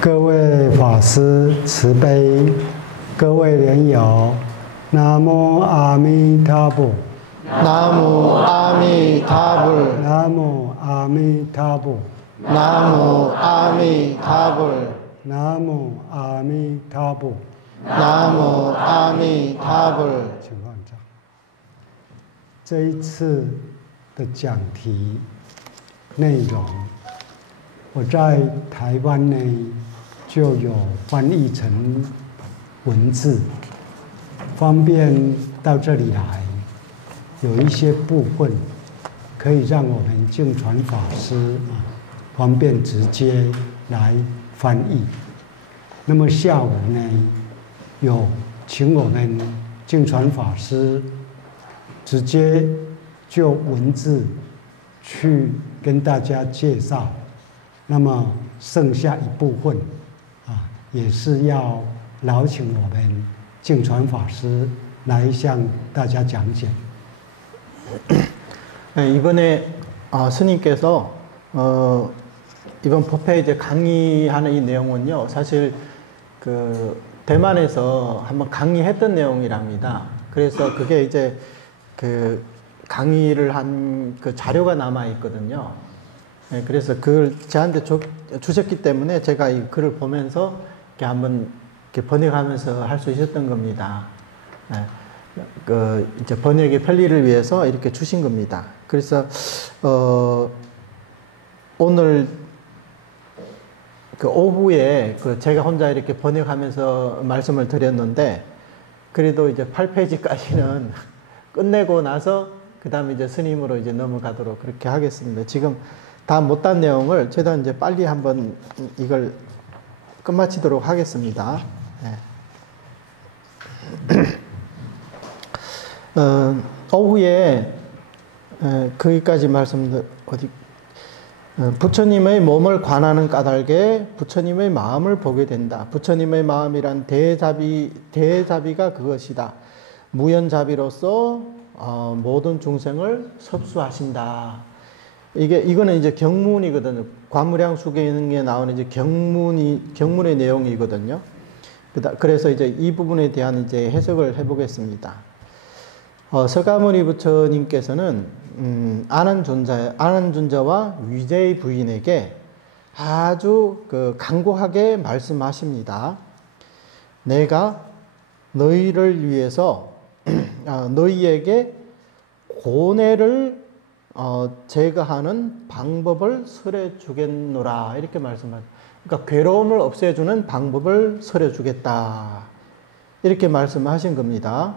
各位法师慈悲，各位莲友，南无阿弥陀佛。南无阿弥陀佛。南无阿弥陀佛。南无阿弥陀佛。南无阿弥陀佛。南无阿弥陀佛。请放掌。这一次的讲题内容，我在台湾呢就有翻译成文字，方便到这里来。有一些部分可以让我们净传法师方便直接来翻译。那么下午呢，有请我们净传法师直接就文字去跟大家介绍。那么剩下一部分也是要劳请我们净传法师来向大家讲解。 네, 이번에 스님께서 이번 법회 이제 강의하는 이 내용은요, 사실 그 대만에서 한번 강의했던 내용이랍니다. 그래서 그게 이제 그 강의를 한 그 자료가 남아 있거든요. 네, 그래서 그걸 저한테 주셨기 때문에 제가 이 글을 보면서 이렇게 한번 이렇게 번역하면서 할 수 있었던 겁니다. 네. 그 이제 번역의 편리를 위해서 이렇게 주신 겁니다. 그래서 오늘 그 오후에 그 제가 혼자 이렇게 번역하면서 말씀을 드렸는데, 그래도 이제 8페이지까지는 끝내고 나서 그 다음에 이제 스님으로 이제 넘어가도록 그렇게 하겠습니다. 지금 다 못한 내용을 최대한 이제 빨리 한번 이걸 끝마치도록 하겠습니다. 네. 오후에 거기까지 말씀드 부처님의 몸을 관하는 까닭에 부처님의 마음을 보게 된다. 부처님의 마음이란 대자비가 그것이다. 무연자비로서 모든 중생을 섭수하신다. 이거는 이제 경문이거든요. 관무량수계에 나오는 이제 경문의 내용이거든요. 그래서 이제 이 부분에 대한 이제 해석을 해보겠습니다. 서가모니 부처님께서는 아난존자와 위제의 부인에게 아주 간곡하게 말씀하십니다. 내가 너희를 위해서 너희에게 고뇌를 제거하는 방법을 설해 주겠노라, 이렇게 말씀하십니다. 그러니까 괴로움을 없애주는 방법을 설해 주겠다, 이렇게 말씀하신 겁니다.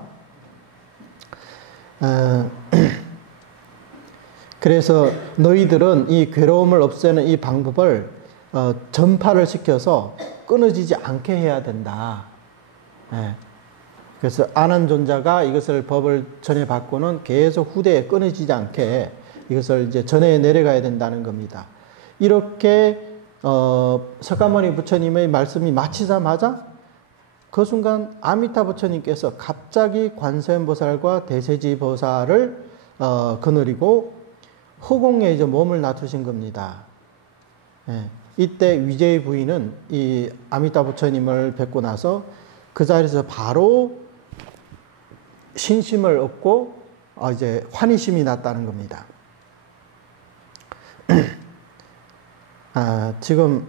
그래서 너희들은 이 괴로움을 없애는 이 방법을 전파를 시켜서 끊어지지 않게 해야 된다. 그래서 아난존자가 이것을 법을 전해받고는 계속 후대에 끊어지지 않게 이것을 이제 전해 내려가야 된다는 겁니다. 이렇게 서가모니 부처님의 말씀이 마치자마자 그 순간 아미타 부처님께서 갑자기 관세음보살과 대세지보살을 거느리고 허공에 이제 몸을 놔두신 겁니다. 이때 위제의 부인은 이 아미타 부처님을 뵙고 나서 그 자리에서 바로 신심을 얻고 이제 환희심이 났다는 겁니다. 지금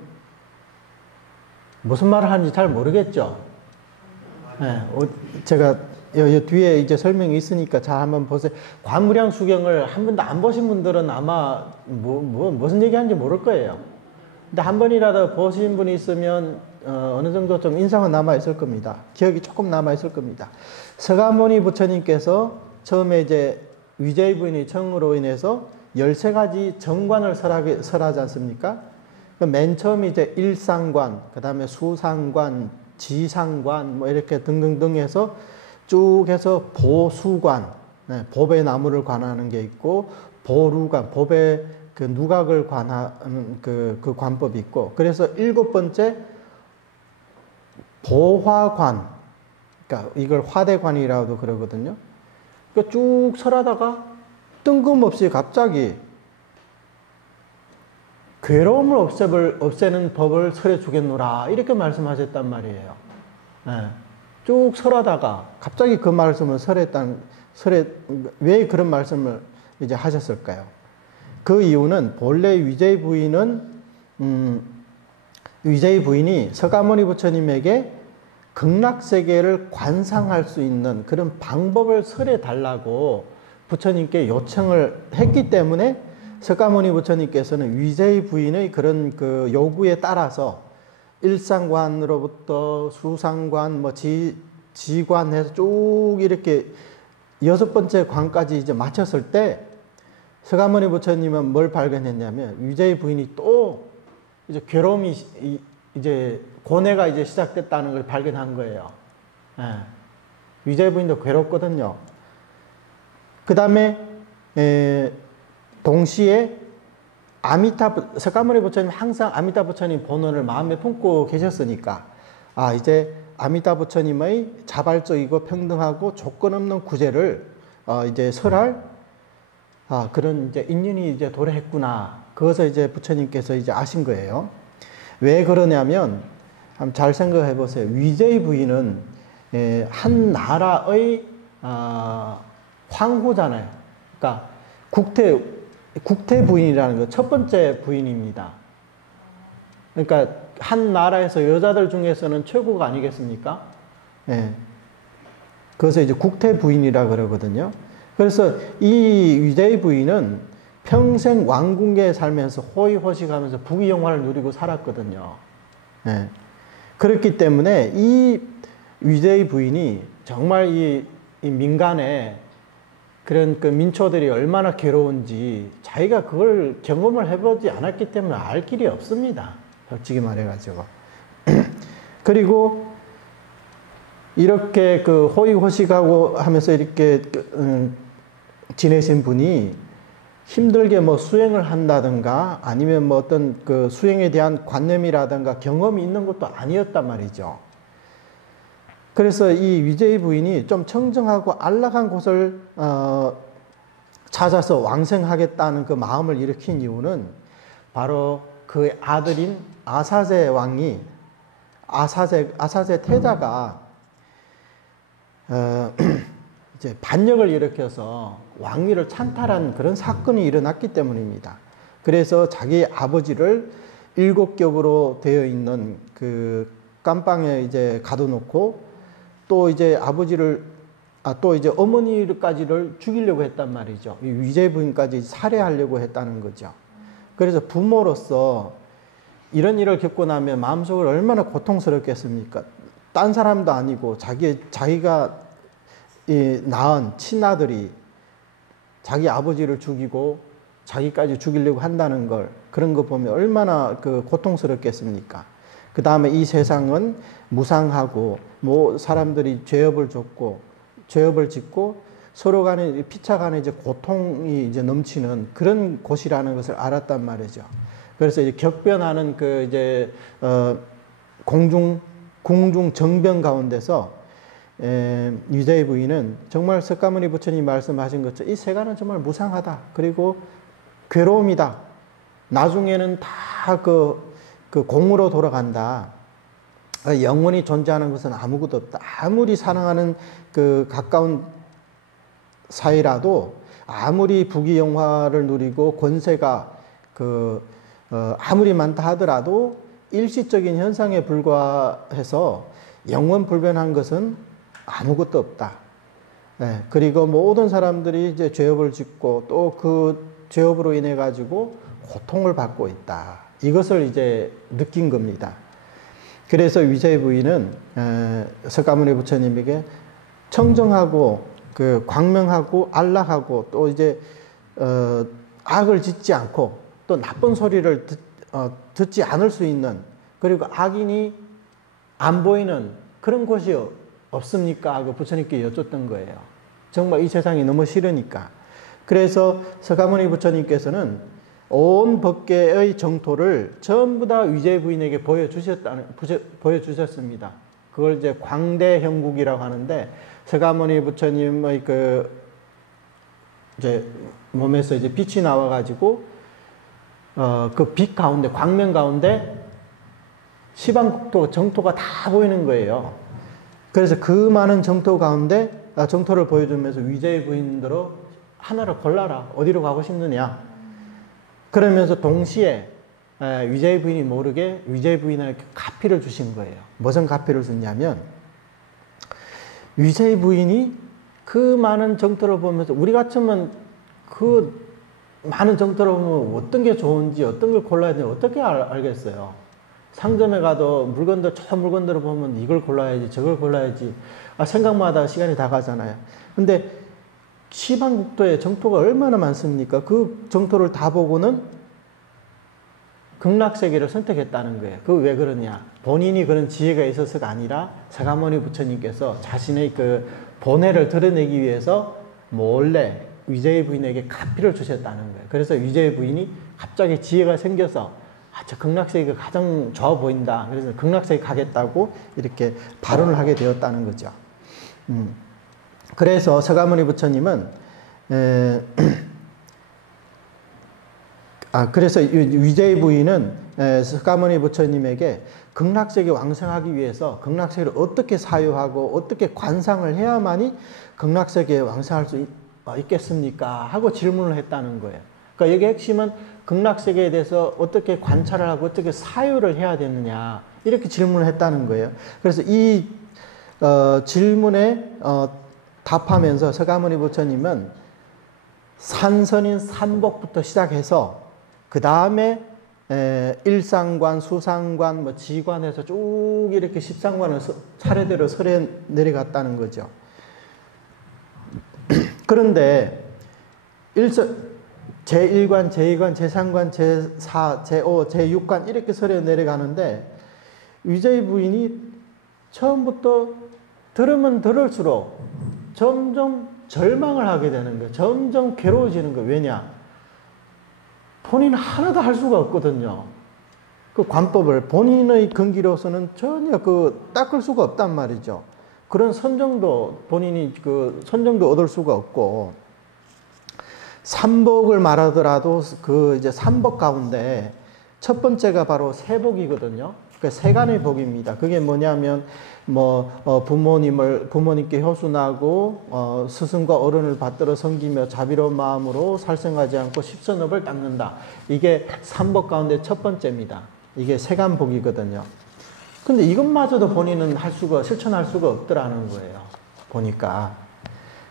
무슨 말을 하는지 잘 모르겠죠? 제가 이 뒤에 이제 설명이 있으니까 잘 한번 보세요. 관무량 수경을 한 번도 안 보신 분들은 아마 무슨 얘기하는지 모를 거예요. 근데 한 번이라도 보신 분이 있으면 어느 정도 좀 인상은 남아 있을 겁니다. 기억이 조금 남아 있을 겁니다. 서가모니 부처님께서 처음에 이제 위제의 부인의 청으로 인해서 13가지 정관을 설하지 않습니까? 맨 처음 이제 일상관, 그 다음에 수상관, 지상관, 뭐 이렇게 등등등 해서 쭉 해서 보수관, 법의 나무를 관하는 게 있고, 보루관, 법의 그 누각을 관하는 그 관법이 있고, 그래서 7번째 보화관, 그러니까 이걸 화대관이라고도 그러거든요. 그러니까 쭉 설하다가 뜬금없이 갑자기 괴로움을 없애는 법을 설해 주겠노라. 이렇게 말씀하셨단 말이에요. 예. 쭉 설하다가 갑자기 그 말씀을 왜 그런 말씀을 이제 하셨을까요? 그 이유는 본래 위제의 부인이 서가모니 부처님에게 극락세계를 관상할 수 있는 그런 방법을 설해 달라고 부처님께 요청을 했기 때문에 서가모니 부처님께서는 위제의 부인의 그런 그 요구에 따라서 일상관으로부터 수상관, 지관해서 쭉 이렇게 6번째 관까지 이제 마쳤을 때 서가모니 부처님은 뭘 발견했냐면 위제의 부인이 또 이제 괴로움이 이제 고뇌가 이제 시작됐다는 걸 발견한 거예요. 예. 위제의 부인도 괴롭거든요. 그 다음에 동시에 서가모니 부처님 항상 아미타 부처님 본원을 마음에 품고 계셨으니까 이제 아미타 부처님의 자발적이고 평등하고 조건 없는 구제를 이제 설할 그런 이제 인연이 이제 도래했구나. 그것을 이제 부처님께서 이제 아신 거예요. 왜 그러냐면 한번 잘 생각해 보세요. 위제의 부인은 한 나라의 황후잖아요. 그러니까 국태 부인이라는 거 첫 번째 부인입니다. 그러니까 한 나라에서 여자들 중에서는 최고가 아니겠습니까? 예. 그래서 이제 국태 부인이라 그러거든요. 그래서 이 위제의 부인은 평생 왕궁계에 살면서 호의호식하면서 부귀영화를 누리고 살았거든요. 예. 그렇기 때문에 이 위제의 부인이 정말 이 민간에 그런 그 민초들이 얼마나 괴로운지 자기가 그걸 경험을 해보지 않았기 때문에 알 길이 없습니다. 솔직히 말해가지고. 그리고 이렇게 그 호의호식하고 하면서 이렇게 지내신 분이 힘들게 뭐 수행을 한다든가 아니면 뭐 어떤 그 수행에 대한 관념이라든가 경험이 있는 것도 아니었단 말이죠. 그래서 이 위제의 부인이 좀 청정하고 안락한 곳을 찾아서 왕생하겠다는 그 마음을 일으킨 이유는 바로 그 아들인 아사제 왕이 아사제 태자가 이제 반역을 일으켜서 왕위를 찬탈한 그런 사건이 일어났기 때문입니다. 그래서 자기 아버지를 7겹으로 되어 있는 그 깜방에 이제 가둬놓고 또 이제 아버지를 또 이제 어머니까지를 죽이려고 했단 말이죠. 이 위제 부인까지 살해하려고 했다는 거죠. 그래서 부모로서 이런 일을 겪고 나면 마음속으로 얼마나 고통스럽겠습니까? 딴 사람도 아니고 자기가 낳은 친아들이 자기 아버지를 죽이고 자기까지 죽이려고 한다는 걸 그런 거 보면 얼마나 그 고통스럽겠습니까? 그 다음에 이 세상은 무상하고 뭐 사람들이 죄업을 짓고 서로 간에 피차 간에 이제 고통이 이제 넘치는 그런 곳이라는 것을 알았단 말이죠. 그래서 이제 격변하는 그 이제 궁중 정변 가운데서 위제의 부인은 정말 석가모니 부처님이 말씀하신 것처럼 이 세간은 정말 무상하다. 그리고 괴로움이다. 나중에는 다 그 공으로 돌아간다. 영원히 존재하는 것은 아무것도 없다. 아무리 사랑하는 그 가까운 사이라도 아무리 부귀영화를 누리고 권세가 아무리 많다 하더라도 일시적인 현상에 불과해서 영원 불변한 것은 아무것도 없다. 네, 그리고 모든 사람들이 이제 죄업을 짓고 또 그 죄업으로 인해 가지고 고통을 받고 있다. 이것을 이제 느낀 겁니다. 그래서 위제의 부인은 석가모니 부처님에게 청정하고 그 광명하고 안락하고 또 이제 악을 짓지 않고 또 나쁜 소리를 듣지 않을 수 있는 그리고 악인이 안 보이는 그런 곳이 없습니까? 하고 부처님께 여쭙던 거예요. 정말 이 세상이 너무 싫으니까. 그래서 석가모니 부처님께서는 온 법계의 정토를 전부 다 위제의 부인에게 보여주셨습니다. 그걸 이제 광대형국이라고 하는데 석가모니 부처님의 이제 몸에서 이제 빛이 나와가지고 그 빛 가운데, 광명 가운데 시방국토, 정토가 다 보이는 거예요. 그래서 그 많은 정토 가운데, 정토를 보여주면서 위제의 부인들로 하나를 골라라. 어디로 가고 싶느냐. 그러면서 동시에 위제의 부인이 모르게 위제의 부인에게 가피를 주신 거예요. 무슨 가피를 줬냐면, 위제의 부인이 그 많은 정토를 보면서, 우리 같으면 그 많은 정토를 보면 어떤 게 좋은지, 어떤 걸 골라야 되는지 어떻게 알겠어요. 상점에 가도 물건들, 저 물건들을 보면 이걸 골라야지, 저걸 골라야지. 생각마다 시간이 다 가잖아요. 근데 시방국토에 정토가 얼마나 많습니까? 그 정토를 다 보고는 극락세계를 선택했다는 거예요. 그 왜 그러냐? 본인이 그런 지혜가 있어서가 아니라 서가모니 부처님께서 자신의 그 본애를 드러내기 위해서 몰래 위제의 부인에게 가피를 주셨다는 거예요. 그래서 위제의 부인이 갑자기 지혜가 생겨서 저 극락세계가 가장 좋아 보인다. 그래서 극락세계 가겠다고 이렇게 발언을 하게 되었다는 거죠. 그래서 서가모니 부처님은 그래서 위제의 부인은 서가모니 부처님에게 극락세계 왕성하기 위해서 극락세계를 어떻게 사유하고 어떻게 관상을 해야만이 극락세계에 왕성할 수 있겠습니까? 하고 질문을 했다는 거예요. 그러니까 여기 핵심은 극락세계에 대해서 어떻게 관찰을 하고 어떻게 사유를 해야 되느냐 이렇게 질문을 했다는 거예요. 그래서 이 질문에 답하면서 서가모니 부처님은 산선인 삼복부터 시작해서 그 다음에 일상관, 수상관, 뭐 지관에서 쭉 이렇게 십상관을 차례대로 설해 내려갔다는 거죠. 그런데 제1관, 제2관, 제3관, 제4, 제5, 제6관 이렇게 설해 내려가는데 위제의 부인이 처음부터 들으면 들을수록 점점 절망을 하게 되는 거예요. 점점 괴로워지는 거예요. 왜냐? 본인은 하나도 할 수가 없거든요. 그 관법을 본인의 근기로서는 전혀 닦을 수가 없단 말이죠. 그런 선정도 본인이 선정도 얻을 수가 없고, 삼복을 말하더라도 이제 삼복 가운데 첫 번째가 바로 세복이거든요. 그 세간의 복입니다. 그게 뭐냐면 부모님께 효순하고 스승과 어른을 받들어 섬기며 자비로운 마음으로 살생하지 않고 십선업을 닦는다. 이게 삼복 가운데 첫 번째입니다. 이게 세간복이거든요. 근데 이것마저도 본인은 실천할 수가 없더라는 거예요. 보니까.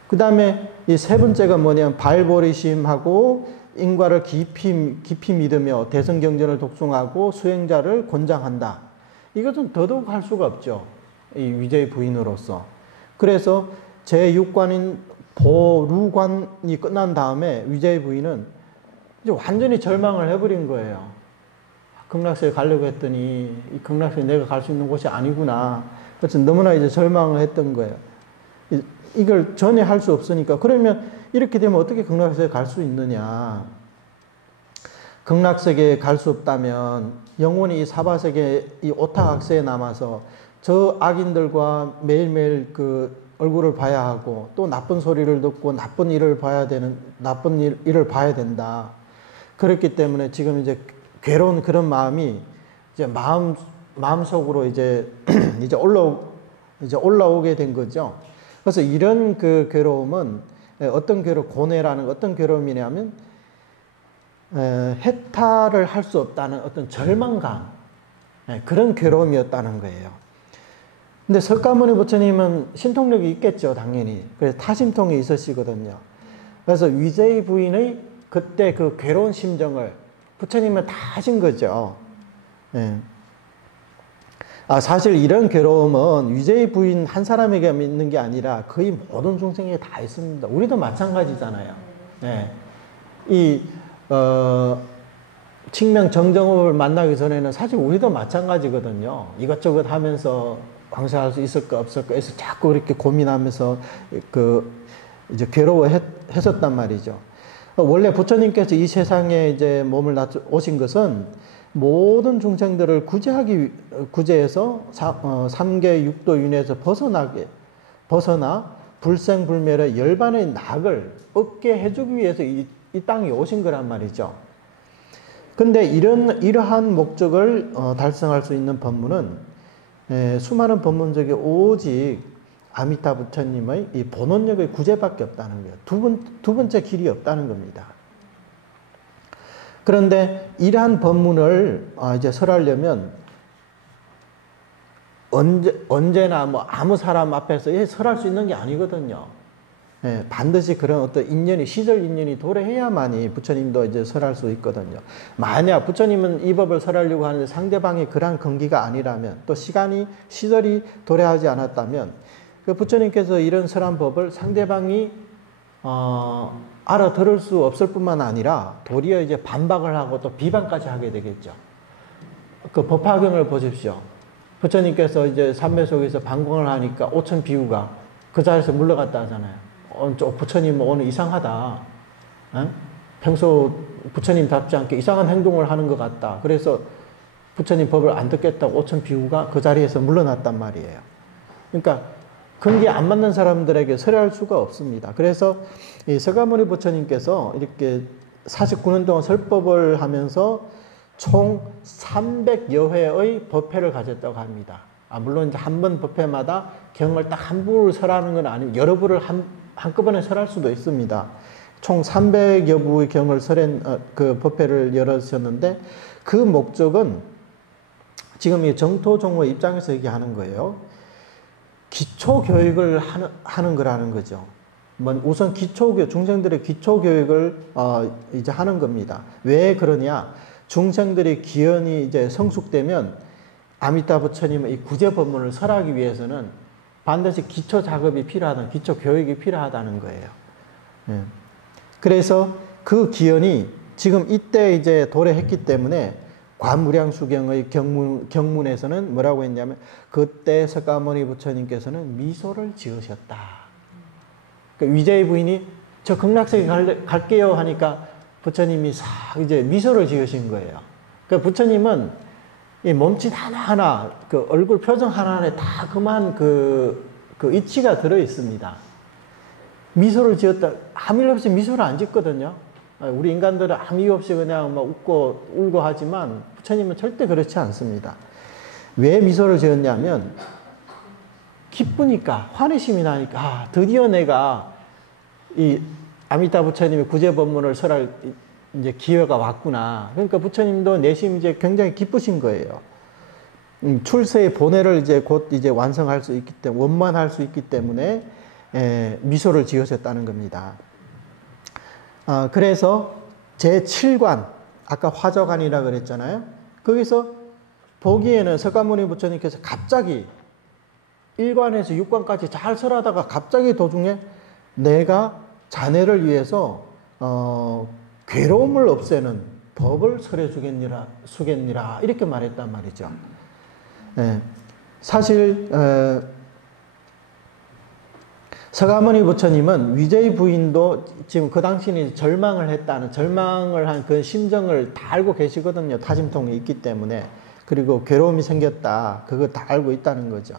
그 다음에 이 세 번째가 뭐냐면 발보리심하고 인과를 깊이 믿으며 대성경전을 독송하고 수행자를 권장한다. 이것은 더더욱 할 수가 없죠. 이 위제의 부인으로서. 그래서 제6관인 보루관이 끝난 다음에 위제의 부인은 이제 완전히 절망을 해버린 거예요. 극락세에 가려고 했더니 이 극락세에 내가 갈 수 있는 곳이 아니구나. 그래서 너무나 이제 절망을 했던 거예요. 이걸 전에 할 수 없으니까. 그러면 이렇게 되면 어떻게 극락세에 갈 수 있느냐. 극락세계에 갈 수 없다면 영원히 이 사바세계 이 오타각세에 남아서 저 악인들과 매일매일 얼굴을 봐야 하고 또 나쁜 소리를 듣고 나쁜 일을 봐야 된다. 그렇기 때문에 지금 이제 괴로운 그런 마음이 이제 마음속으로 이제 올라오게 된 거죠. 그래서 이런 괴로움은 고뇌라는 어떤 괴로움이냐면 해탈을 할 수 없다는 어떤 절망감, 그런 괴로움이었다는 거예요. 근데 석가모니 부처님은 신통력이 있겠죠, 당연히. 그래서 타심통이 있으시거든요. 그래서 위제의 부인의 그때 그 괴로운 심정을 부처님은 다 하신 거죠. 사실 이런 괴로움은 위제의 부인 한 사람에게 있는 게 아니라 거의 모든 중생에게 다 있습니다. 우리도 마찬가지잖아요. 칙명 정정업을 만나기 전에는 사실 우리도 마찬가지거든요. 이것저것 하면서 광생할 수 있을까 없을까 해서 자꾸 그렇게 고민하면서 이제 괴로워했었단 말이죠. 원래 부처님께서 이 세상에 이제 몸을 오신 것은 모든 중생들을 구제해서 3계 6도 윤회에서 벗어나 불생불멸의 열반의 낙을 얻게 해주기 위해서 이 땅에 오신 거란 말이죠. 근데 이러한 목적을 달성할 수 있는 법문은 수많은 법문 중에 오직 아미타 부처님의 이 본원력의 구제밖에 없다는 거예요. 두 번째 길이 없다는 겁니다. 그런데 이러한 법문을 이제 설하려면 언제나 뭐 아무 사람 앞에서 설할 수 있는 게 아니거든요. 반드시 그런 어떤 인연이, 시절 인연이 도래해야만이 부처님도 이제 설할 수 있거든요. 만약 부처님은 이 법을 설하려고 하는데 상대방이 그런 근기가 아니라면, 또 시절이 도래하지 않았다면, 그 부처님께서 이런 설한 법을 상대방이, 알아들을 수 없을 뿐만 아니라 도리어 이제 반박을 하고 또 비방까지 하게 되겠죠. 그 법화경을 보십시오. 부처님께서 이제 삼매속에서 방광을 하니까 5천 비유가 그 자리에서 물러갔다 하잖아요. 부처님 오늘 이상하다. 평소 부처님답지 않게 이상한 행동을 하는 것 같다. 그래서 부처님 법을 안 듣겠다고 5천 비유가 그 자리에서 물러났단 말이에요. 그러니까 근기에 안 맞는 사람들에게 설할 수가 없습니다. 그래서 이 서가모니 부처님께서 이렇게 49년 동안 설법을 하면서 총 300여 회의 법회를 가졌다고 합니다. 물론 이제 한 번 법회마다 경을 딱 한 부를 설하는 건 아니고 여러 부를 한꺼번에 설할 수도 있습니다. 총 300여 부의 경을 그 법회를 열으셨는데, 그 목적은 지금 이 정토종의 입장에서 얘기하는 거예요. 기초 교육을 하는 거라는 거죠. 우선 중생들의 기초 교육을 이제 하는 겁니다. 왜 그러냐? 중생들의 기원이 이제 성숙되면 아미타 부처님의 이 구제 법문을 설하기 위해서는 반드시 기초 작업이 필요하다는, 기초 교육이 필요하다는 거예요. 그래서 그 기원이 지금 이때 이제 도래했기 때문에 관무량수경의 경문에서는 뭐라고 했냐면, 그때 석가모니 부처님께서는 미소를 지으셨다. 그러니까 위자의 부인이 저 극락세계 갈게요 하니까 부처님이 싹 이제 미소를 지으신 거예요. 그러니까 부처님은 이 몸짓 하나하나, 그 얼굴 표정 하나하나에 다 그만 그 이치가 들어 있습니다. 미소를 지었다. 아무 일 없이 미소를 안 짓거든요. 우리 인간들은 아무 이유 없이 그냥 막 웃고 울고 하지만 부처님은 절대 그렇지 않습니다. 왜 미소를 지었냐면, 기쁘니까, 환희심이 나니까, 드디어 내가 이 아미타 부처님의 구제 법문을 설할 이제 기회가 왔구나. 그러니까 부처님도 내심 이제 굉장히 기쁘신 거예요. 출세의 본회를 이제 곧 이제 완성할 수 있기 때문에, 원만할 수 있기 때문에 미소를 지으셨다는 겁니다. 그래서 제7관, 아까 화저관이라 그랬잖아요. 거기서 보기에는 석가모니 부처님께서 갑자기 1관에서 6관까지 잘 설하다가 갑자기 도중에 내가 자네를 위해서 괴로움을 없애는 법을 설해 주겠니라 이렇게 말했단 말이죠. 사실 석가모니 부처님은 위제이 부인도 지금 그 당시에 절망을 한 그 심정을 다 알고 계시거든요. 타심통이 있기 때문에. 그리고 괴로움이 생겼다. 그거 다 알고 있다는 거죠.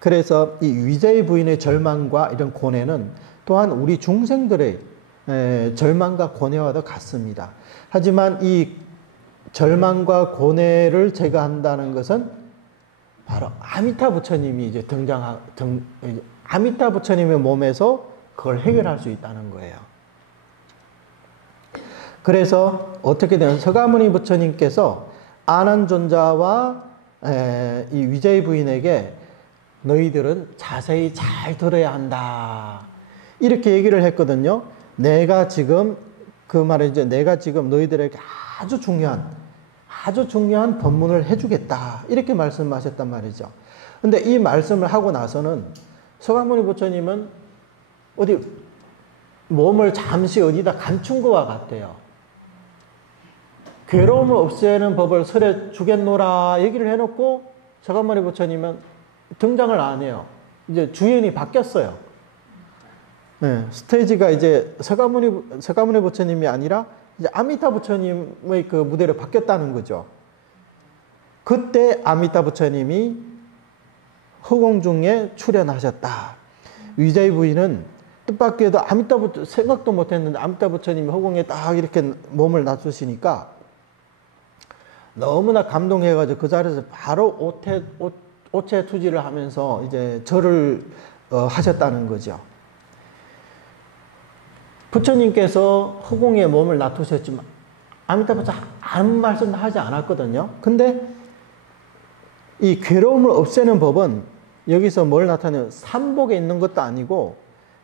그래서 이 위제이 부인의 절망과 이런 고뇌는 또한 우리 중생들의 절망과 고뇌와도 같습니다. 하지만 이 절망과 고뇌를 제거한다는 것은 바로 아미타 부처님이 이제 아미타 부처님의 몸에서 그걸 해결할 수 있다는 거예요. 그래서 어떻게 되면 석가모니 부처님께서 아난존자와 이 위제이 부인에게 너희들은 자세히 잘 들어야 한다. 이렇게 얘기를 했거든요. 내가 지금 너희들에게 아주 중요한 법문을 해주겠다. 이렇게 말씀하셨단 말이죠. 근데 이 말씀을 하고 나서는 석가모니 부처님은 어디 몸을 잠시 어디다 감춘 것과 같아요. 괴로움을 없애는 법을 설해 주겠노라 얘기를 해놓고 석가모니 부처님은 등장을 안 해요. 이제 주연이 바뀌었어요. 스테이지가 이제 석가모니 부처님이 아니라 이제 아미타 부처님의 그 무대로 바뀌었다는 거죠. 그때 아미타 부처님이 허공중에 출현하셨다. 위제이 부인은 뜻밖에도 아미타부 생각도 못했는데 아미타 부처님이 허공에 딱 이렇게 몸을 놔주시니까 너무나 감동해가지고 그 자리에서 바로 오체 투지를 하면서 이제 절을 하셨다는 거죠. 부처님께서 허공에 몸을 놔두셨지만 아미타부처 아무 말씀도 하지 않았거든요. 근데 이 괴로움을 없애는 법은 여기서 뭘 나타내요? 삼복에 있는 것도 아니고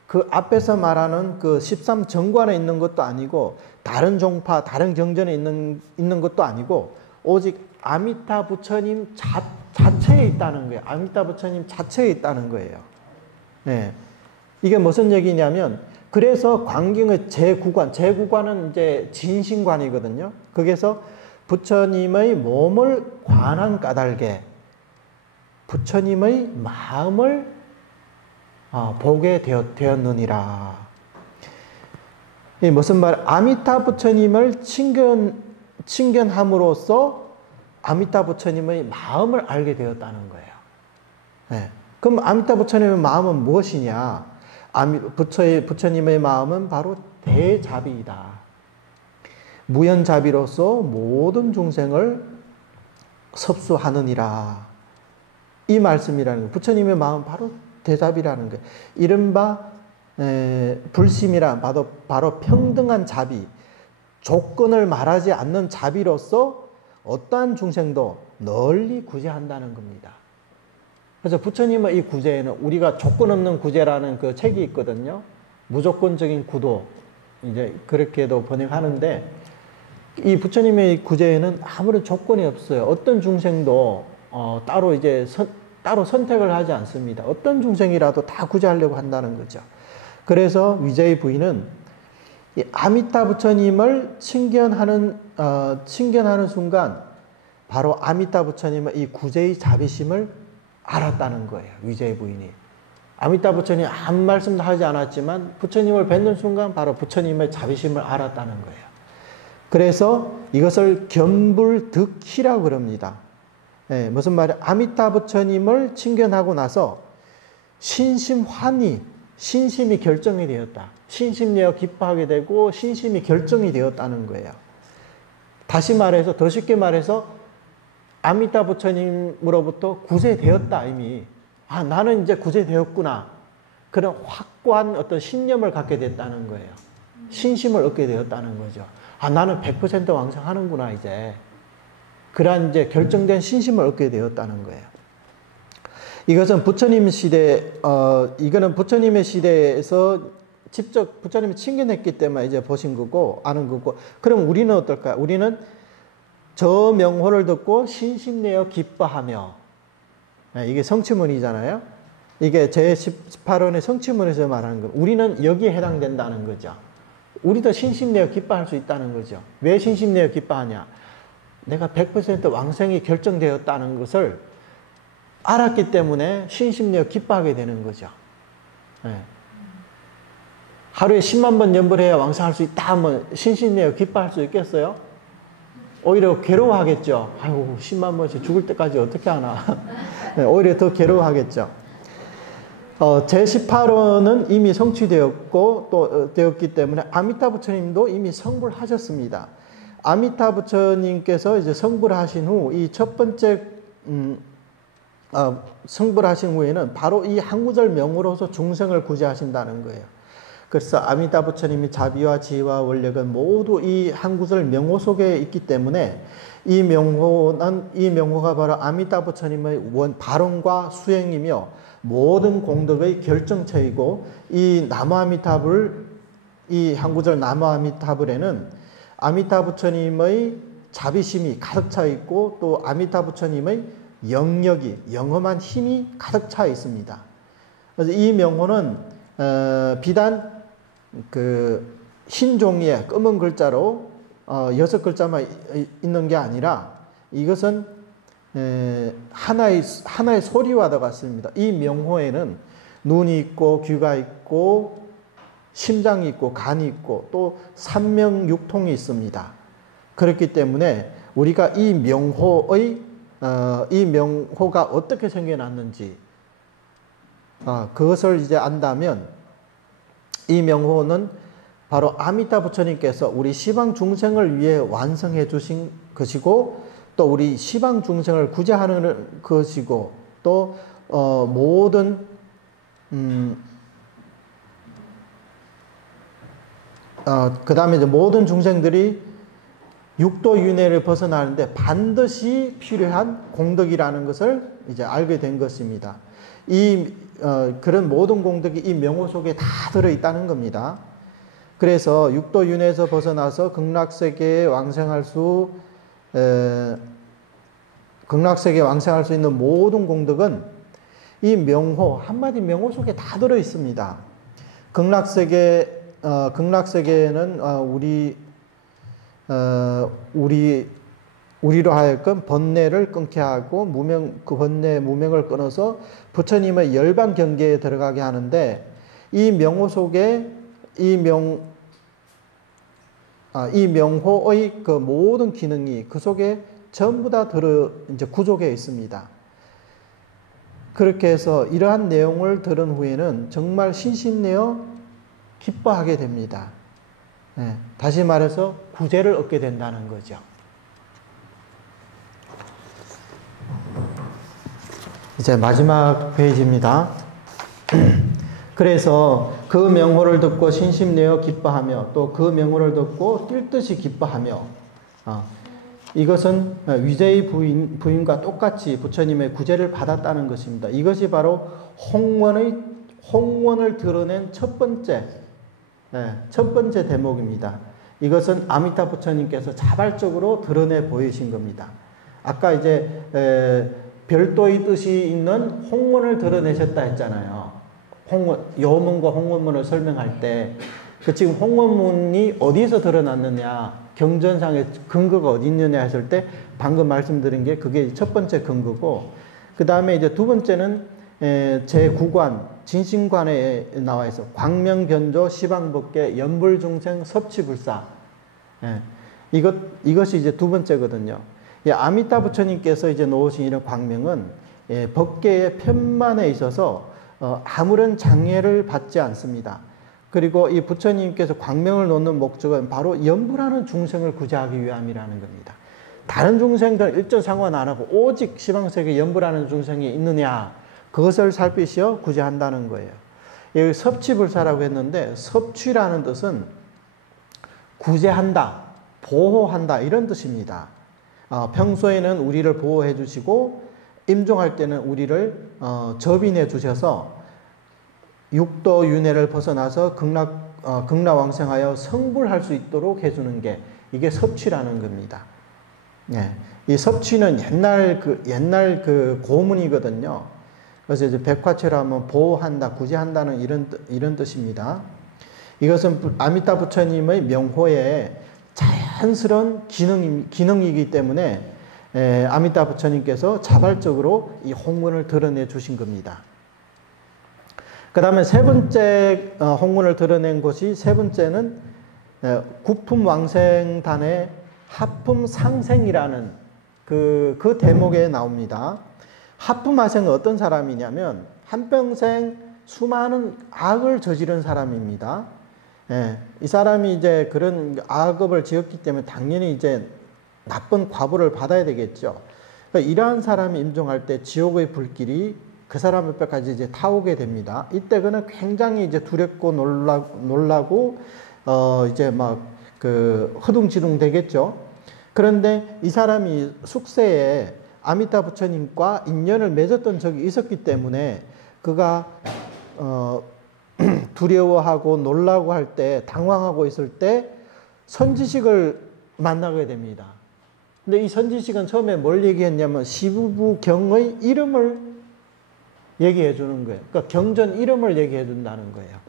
그 앞에서 말하는 그 13정관에 있는 것도 아니고 다른 종파, 다른 경전에 있는 것도 아니고 오직 아미타 부처님 자체에 있다는 거예요. 아미타 부처님 자체에 있다는 거예요. 네. 이게 무슨 얘기냐면 그래서 광경의 제9관은 이제 진신관이거든요. 거기서 부처님의 몸을 관한 까닭에 부처님의 마음을 보게 되었느니라. 이 무슨 말? 아미타 부처님을 친견함으로써 아미타 부처님의 마음을 알게 되었다는 거예요. 네. 그럼 아미타 부처님의 마음은 무엇이냐? 부처님의 마음은 바로 대자비이다. 무연자비로서 모든 중생을 섭수하느니라. 이 말씀이라는 거예요. 부처님의 마음은 바로 대자비라는 거예요. 이른바 불심이란 바로 평등한 자비, 조건을 말하지 않는 자비로서 어떠한 중생도 널리 구제한다는 겁니다. 그래서 부처님의 이 구제에는 우리가 조건 없는 구제라는 그 책이 있거든요. 무조건적인 구도, 이제 그렇게도 번역하는데 이 부처님의 구제에는 아무런 조건이 없어요. 어떤 중생도 따로 이제 따로 선택을 하지 않습니다. 어떤 중생이라도 다 구제하려고 한다는 거죠. 그래서 위제의 부인은 이 아미타 부처님을 친견하는 순간 바로 아미타 부처님의 이 구제의 자비심을 알았다는 거예요. 위제의 부인이. 아미타 부처님 아무 말씀도 하지 않았지만 부처님을 뵙는 순간 바로 부처님의 자비심을 알았다는 거예요. 그래서 이것을 견불득희라고 그럽니다. 예, 무슨 말이에요? 아미타 부처님을 친견하고 나서 신심환희, 신심이 결정이 되었다. 신심내어 기뻐하게 되고 신심이 결정이 되었다는 거예요. 다시 말해서, 더 쉽게 말해서 아미타 부처님으로부터 구제되었다 이미. 나는 이제 구제되었구나. 그런 확고한 어떤 신념을 갖게 됐다는 거예요. 신심을 얻게 되었다는 거죠. 나는 100% 왕성하는구나 이제. 그러한 이제 결정된 신심을 얻게 되었다는 거예요. 이것은 부처님 시대, 이거는 부처님의 시대에서 직접 부처님이 친견했기 때문에 이제 보신 거고, 아는 거고. 그럼 우리는 어떨까요? 우리는 저 명호를 듣고 신심내어 기뻐하며, 이게 성취문이잖아요. 이게 제18원의 성취문에서 말하는 거. 우리는 여기에 해당된다는 거죠. 우리도 신심내어 기뻐할 수 있다는 거죠. 왜 신심내어 기뻐하냐? 내가 100% 왕성이 결정되었다는 것을 알았기 때문에 신심내어 기뻐하게 되는 거죠. 네. 하루에 10만 번 연불해야 왕성할 수 있다 하면 신심내어 기뻐할 수 있겠어요? 오히려 괴로워하겠죠. 아이고 10만 번씩 죽을 때까지 어떻게 하나. 네, 오히려 더 괴로워하겠죠. 제18호는 이미 성취되었고 또 되었기 때문에 아미타 부처님도 이미 성불 하셨습니다. 아미타 부처님께서 이제 성불 하신 후 이 첫 번째 성불 하신 후에는 바로 이 한 구절 명으로서 중생을 구제하신다는 거예요. 그래서 아미타 부처님이 자비와 지혜와 원력은 모두 이 한 구절 명호 속에 있기 때문에 이 명호가 바로 아미타 부처님의 발언과 수행이며 모든 공덕의 결정체이고 이 나무아미타불, 이 한 구절 나무아미타불에는 아미타 부처님의 자비심이 가득 차 있고 또 아미타 부처님의 영력이, 영험한 힘이 가득 차 있습니다. 그래서 이 명호는 비단 그 흰 종이에 검은 글자로 6글자만 있는 게 아니라 이것은 하나의 소리와 같습니다. 이 명호에는 눈이 있고 귀가 있고 심장이 있고 간이 있고 또 삼명육통이 있습니다. 그렇기 때문에 우리가 이 명호가 어떻게 생겨났는지 그것을 이제 안다면 이 명호는 바로 아미타 부처님께서 우리 시방 중생을 위해 완성해 주신 것이고, 또 우리 시방 중생을 구제하는 것이고, 또 모든 그 다음에 이제 모든 중생들이 육도 윤회를 벗어나는데 반드시 필요한 공덕이라는 것을 이제 알게 된 것입니다. 그런 모든 공덕이 이 명호 속에 다 들어있다는 겁니다. 그래서 육도 윤회에서 벗어나서 극락세계에 왕생할 수 있는 모든 공덕은 이 명호, 한마디 명호 속에 다 들어있습니다. 극락세계는 우리로 하여금 번뇌를 끊게 하고 그 번뇌 무명을 끊어서 부처님의 열반 경계에 들어가게 하는데, 이 명호 속에 이 명호의 그 모든 기능이 그 속에 전부 다 이제 구족해 있습니다. 그렇게 해서 이러한 내용을 들은 후에는 정말 신신내어 기뻐하게 됩니다. 네, 다시 말해서 구제를 얻게 된다는 거죠. 이제 마지막 페이지입니다. 그래서 그 명호를 듣고 신심내어 기뻐하며, 또 그 명호를 듣고 뛸 듯이 기뻐하며, 이것은 위제의 부인과 똑같이 부처님의 구제를 받았다는 것입니다. 이것이 바로 홍원을 드러낸 첫 번째 대목입니다. 이것은 아미타 부처님께서 자발적으로 드러내 보이신 겁니다. 아까 이제 별도의 뜻이 있는 홍원을 드러내셨다 했잖아요. 여문과 홍원문을 설명할 때, 지금 홍원문이 어디서 드러났느냐, 경전상의 근거가 어디 있느냐 했을 때 방금 말씀드린 게 그게 첫 번째 근거고, 그 다음에 이제 두 번째는 제9관 진신관에 나와 있어. 광명변조 시방법계 연불중생 섭취불사. 이것이 이제 두 번째거든요. 아미타 부처님께서 이제 놓으신 이런 광명은 법계의 편만에 있어서 아무런 장애를 받지 않습니다. 그리고 이 부처님께서 광명을 놓는 목적은 바로 연불하는 중생을 구제하기 위함이라는 겁니다. 다른 중생들은 일절 상관 안 하고 오직 시방세계에 연불하는 중생이 있느냐, 그것을 살피시어 구제한다는 거예요. 여기 섭취불사라고 했는데, 섭취라는 뜻은 구제한다, 보호한다, 이런 뜻입니다. 평소에는 우리를 보호해 주시고 임종할 때는 우리를 접인해 주셔서 육도 윤회를 벗어나서 극락왕생하여 성불할 수 있도록 해주는 게, 이게 섭취라는 겁니다. 이 섭취는 옛날 그 고문이거든요. 그래서 이제 백화체로 하면 보호한다, 구제한다는 이런 뜻입니다. 이것은 아미타 부처님의 명호의 자연스러운 기능이기 때문에 아미타 부처님께서 자발적으로 이 홍문을 드러내 주신 겁니다. 그 다음에 세 번째 홍문을 드러낸 것이, 세 번째는 구품왕생단의 하품상생이라는 그 대목에 나옵니다. 하품하생은 어떤 사람이냐면 한평생 수많은 악을 저지른 사람입니다. 이 사람이 이제 그런 악업을 지었기 때문에 당연히 이제 나쁜 과보를 받아야 되겠죠. 그러니까 이러한 사람이 임종할 때 지옥의 불길이 그 사람 옆에까지 이제 타오게 됩니다. 이때 그는 굉장히 이제 두렵고 놀라고 이제 막 그 허둥지둥 되겠죠. 그런데 이 사람이 숙세에 아미타 부처님과 인연을 맺었던 적이 있었기 때문에 그가 두려워하고 놀라고 할 때, 당황하고 있을 때 선지식을 만나게 됩니다. 근데 이 선지식은 처음에 뭘 얘기했냐면 시부부경의 이름을 얘기해 주는 거예요. 그러니까 경전 이름을 얘기해 준다는 거예요.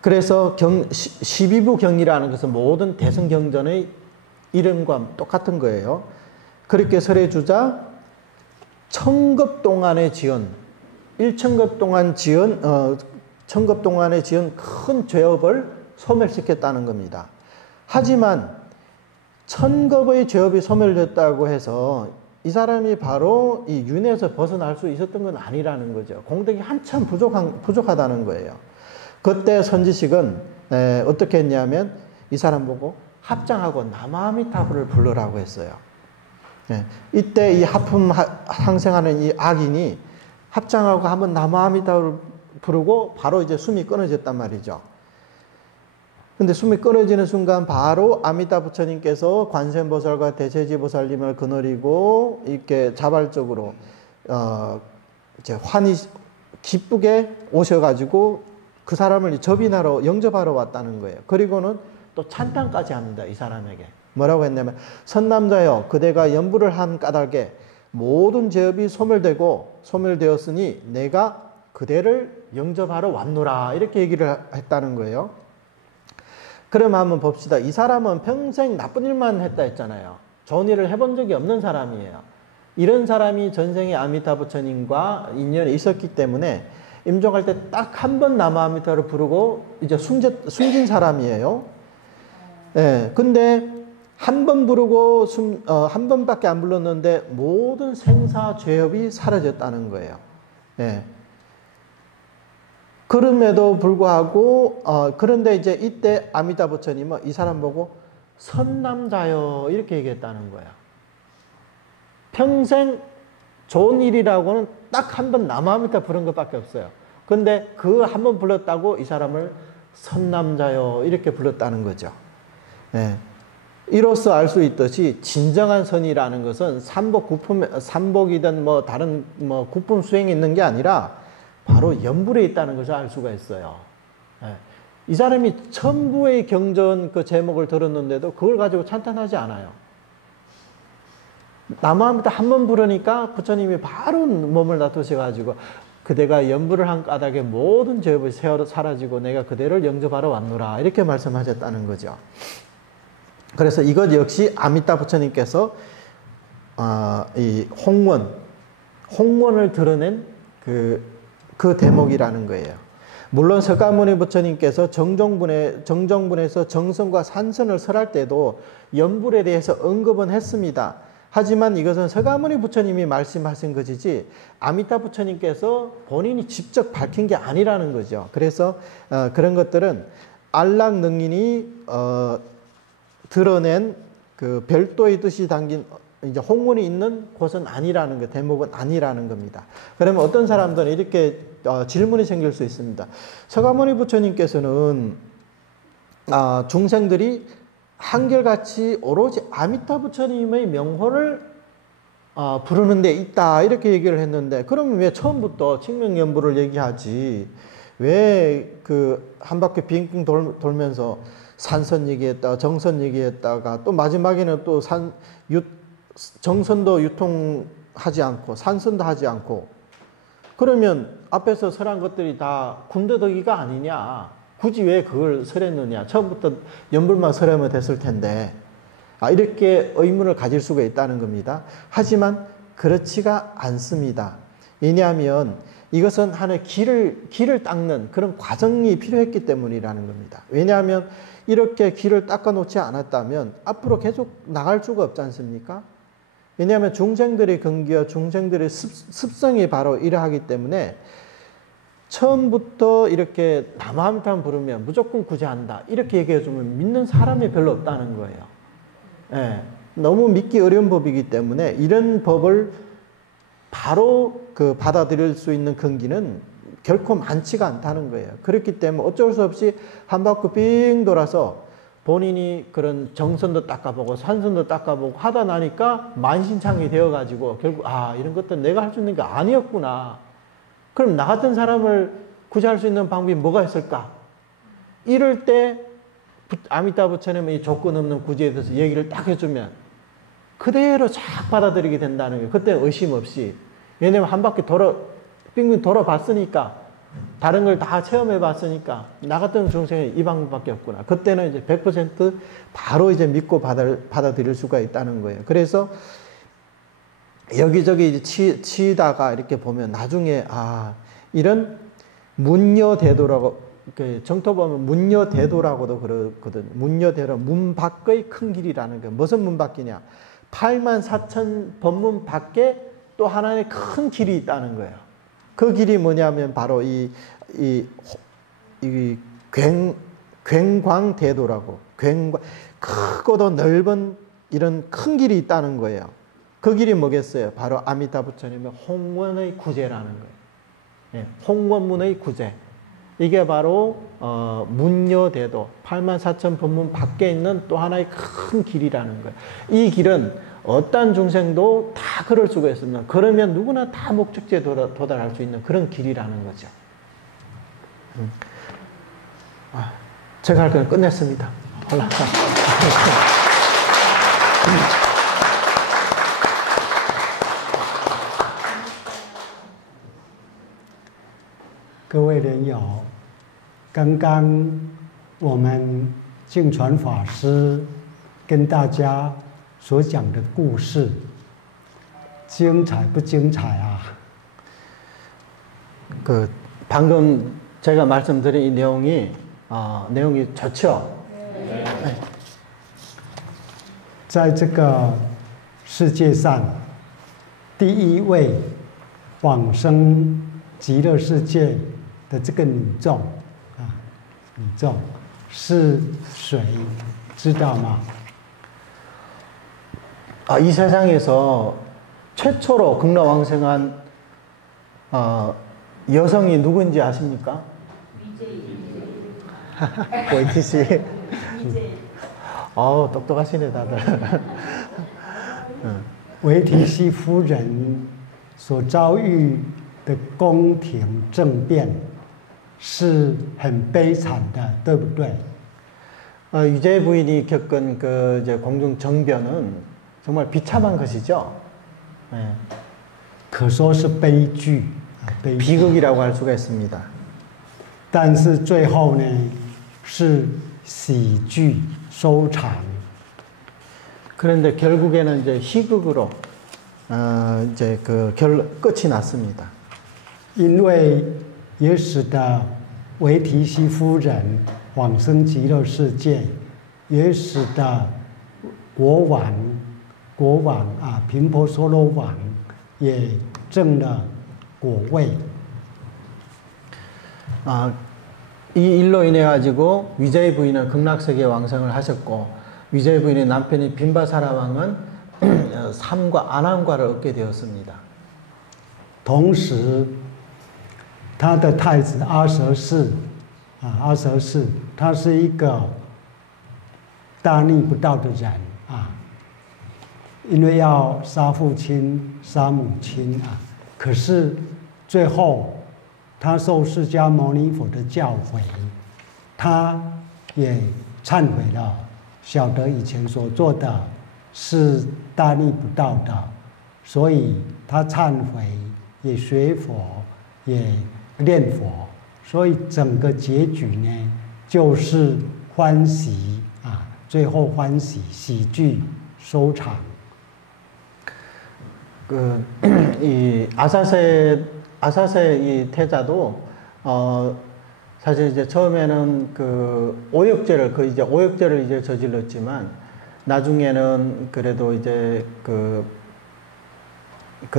그래서 시비부경이라는 것은 모든 대승경전의 이름과 똑같은 거예요. 그렇게 설해주자 1000급 동안의 지은, 1천급 동안에 지은 큰 죄업을 소멸시켰다는 겁니다. 하지만 1000급의 죄업이 소멸됐다고 해서 이 사람이 바로 이 윤회에서 벗어날 수 있었던 건 아니라는 거죠. 공덕이 한참 부족하다는 거예요. 그때 선지식은 어떻게 했냐면 이 사람 보고 합장하고 나마아미타불을 부르라고 했어요. 이때 이 하품 상생하는 이 악인이 합장하고 한번 나마아미타불을 부르고 바로 이제 숨이 끊어졌단 말이죠. 근데 숨이 끊어지는 순간 바로 아미타 부처님께서 관세음보살과 대세지보살님을 거느리고 이렇게 자발적으로 이제 환히 기쁘게 오셔가지고 그 사람을 접인하러 영접하러 왔다는 거예요. 그리고는 또 찬탄까지 합니다. 이 사람에게 뭐라고 했냐면 선남자여 그대가 연부를 한 까닭에 모든 죄업이 소멸되었으니 내가 그대를 영접하러 왔노라 이렇게 얘기를 했다는 거예요. 그러면 한번 봅시다. 이 사람은 평생 나쁜 일만 했다 했잖아요. 좋은 일을 해본 적이 없는 사람이에요. 이런 사람이 전생에 아미타 부처님과 인연이 있었기 때문에 임종할 때 딱 한 번 나마아미타를 부르고 이제 숨진 사람이에요. 예. 근데 한 번 부르고 한 번밖에 안 불렀는데 모든 생사 죄업이 사라졌다는 거예요. 예. 그럼에도 불구하고 그런데 이제 이때 아미타 부처님은 이 사람 보고 선남자여 이렇게 얘기했다는 거예요. 평생 좋은 일이라고는 딱 한 번 나마아미타 부른 것밖에 없어요. 근데 그 한 번 불렀다고 이 사람을 선남자여 이렇게 불렀다는 거죠. 예. 이로써 알 수 있듯이 진정한 선이라는 것은 삼복이든 뭐 다른 뭐 구품 수행이 있는 게 아니라 바로 연불에 있다는 것을 알 수가 있어요. 예. 이 사람이 천부의 경전 그 제목을 들었는데도 그걸 가지고 찬탄하지 않아요. 나마아미타 한 번 부르니까 부처님이 바로 몸을 놔두셔가지고 그대가 연불을 한 까닭에 모든 죄업이 사라지고 내가 그대를 영접하러 왔노라 이렇게 말씀하셨다는 거죠. 그래서 이것 역시 아미타 부처님께서 이 홍원을 드러낸 그 대목이라는 거예요. 물론 석가모니 부처님께서 정정분에서 정선과 산선을 설할 때도 연불에 대해서 언급은 했습니다. 하지만 이것은 석가모니 부처님이 말씀하신 것이지 아미타 부처님께서 본인이 직접 밝힌 게 아니라는 거죠. 그래서 그런 것들은 안락능인이 드러낸 그 별도의 뜻이 담긴 이제 홍문이 있는 곳은 아니라는 거, 대목은 아니라는 겁니다. 그러면 어떤 사람들은 이렇게 질문이 생길 수 있습니다. 석가모니 부처님께서는 중생들이 한결같이 오로지 아미타 부처님의 명호를 부르는 데 있다 이렇게 얘기를 했는데 그러면 왜 처음부터 칭명연부를 얘기하지 왜 그 한 바퀴 빙빙 돌면서 산선 얘기했다가 정선 얘기했다가 또 마지막에는 또 정선도 유통하지 않고 산선도 하지 않고 그러면 앞에서 설한 것들이 다 군더더기가 아니냐 굳이 왜 그걸 설했느냐 처음부터 연불만 설하면 됐을 텐데 이렇게 의문을 가질 수가 있다는 겁니다. 하지만 그렇지가 않습니다. 왜냐하면 이것은 하나의 길을 닦는 그런 과정이 필요했기 때문이라는 겁니다. 왜냐하면 이렇게 길을 닦아 놓지 않았다면 앞으로 계속 나갈 수가 없지 않습니까? 왜냐하면 중생들의 근기와 중생들의 습성이 바로 이러하기 때문에 처음부터 이렇게 나마아미타만 부르면 무조건 구제한다 이렇게 얘기해주면 믿는 사람이 별로 없다는 거예요. 예, 너무 믿기 어려운 법이기 때문에 이런 법을 바로 받아들일 수 있는 근기는 결코 많지가 않다는 거예요. 그렇기 때문에 어쩔 수 없이 한 바퀴 빙 돌아서 본인이 그런 정선도 닦아보고 산선도 닦아보고 하다 나니까 만신창이 되어가지고 결국 이런 것들 내가 할 수 있는 게 아니었구나. 그럼 나 같은 사람을 구제할 수 있는 방법이 뭐가 있을까? 이럴 때 아미타 부처님의 이 조건 없는 구제에 대해서 얘기를 딱 해주면 그대로 쫙 받아들이게 된다는 거예요. 그때는 의심 없이. 왜냐면 한 바퀴 빙빙 돌아봤으니까 다른 걸 다 체험해 봤으니까 나 같은 중생은 이 방법밖에 없구나. 그때는 이제 100% 바로 이제 믿고 받아들일 수가 있다는 거예요. 그래서 여기저기 치다가 이렇게 보면 나중에 이런 문여대도라고 정토 보면 문여대도라고도 그러거든요. 문여대도 문 밖의 큰 길이라는 거. 무슨 문 밖이냐? 84,000 법문 밖에 또 하나의 큰 길이 있다는 거예요. 그 길이 뭐냐면 바로 이 이 굉광대도라고 크고도 넓은 이런 큰 길이 있다는 거예요. 그 길이 뭐겠어요? 바로 아미타 부처님의 홍원의 구제라는 거예요. 예, 홍원문의 구제. 이게 바로 문여대도 84,000법문 밖에 있는 또 하나의 큰 길이라는 거예요. 이 길은 어떤 중생도 다 걸을 수가 있습니다. 그러면 누구나 다 목적지에 도달할 수 있는 그런 길이라는 거죠. 제가 할 건 끝냈습니다. 올라가. 各位莲友，刚刚我们净传法师跟大家所讲的故事，精彩不精彩啊？ 방금 제가 말씀드린 이 내용이 좋죠? 在这个世界上，第一位往生极乐世界的这个女众是谁？知道吗？ 이 세상에서 최초로 극락왕생한 여성이 누구인지 아십니까? 오이티 씨. 똑똑하시네 다들. 维提西夫人所遭遇的宫廷政变是很悲惨的，对不对？ 유재 부인이 겪은 그 이제 공중 정변은 정말 비참한 것이죠. 네. 可说是悲剧， 비극이라고 할 수가 있습니다. 但是最后呢，是喜剧收场。 그런데 결국에는 이제 희극으로 이제 끝이 났습니다. 因为也使得维提西夫人往生极乐世界，也使得国王频婆娑罗王也证了果位。 이 일로 인해 가지고 위자의 부인은 극락세계에 왕생을 하셨고 위자의 부인의 남편인 빈바사라 왕은 삼과 안암과를 얻게 되었습니다. 同时，他的太子阿舍氏，他是一个大逆不道的人啊，因为要杀父亲、杀母亲啊，可是最后他受释迦牟尼佛的教诲，他也忏悔了，晓得以前所做的是大逆不道的，所以他忏悔，也学佛，也念佛，所以整个结局呢，就是欢喜啊，最后欢喜喜剧收场。 이 아사세 이 태자도 사실 이제 처음에는 그 오역죄를 이제 저질렀지만 나중에는 그래도 이제 그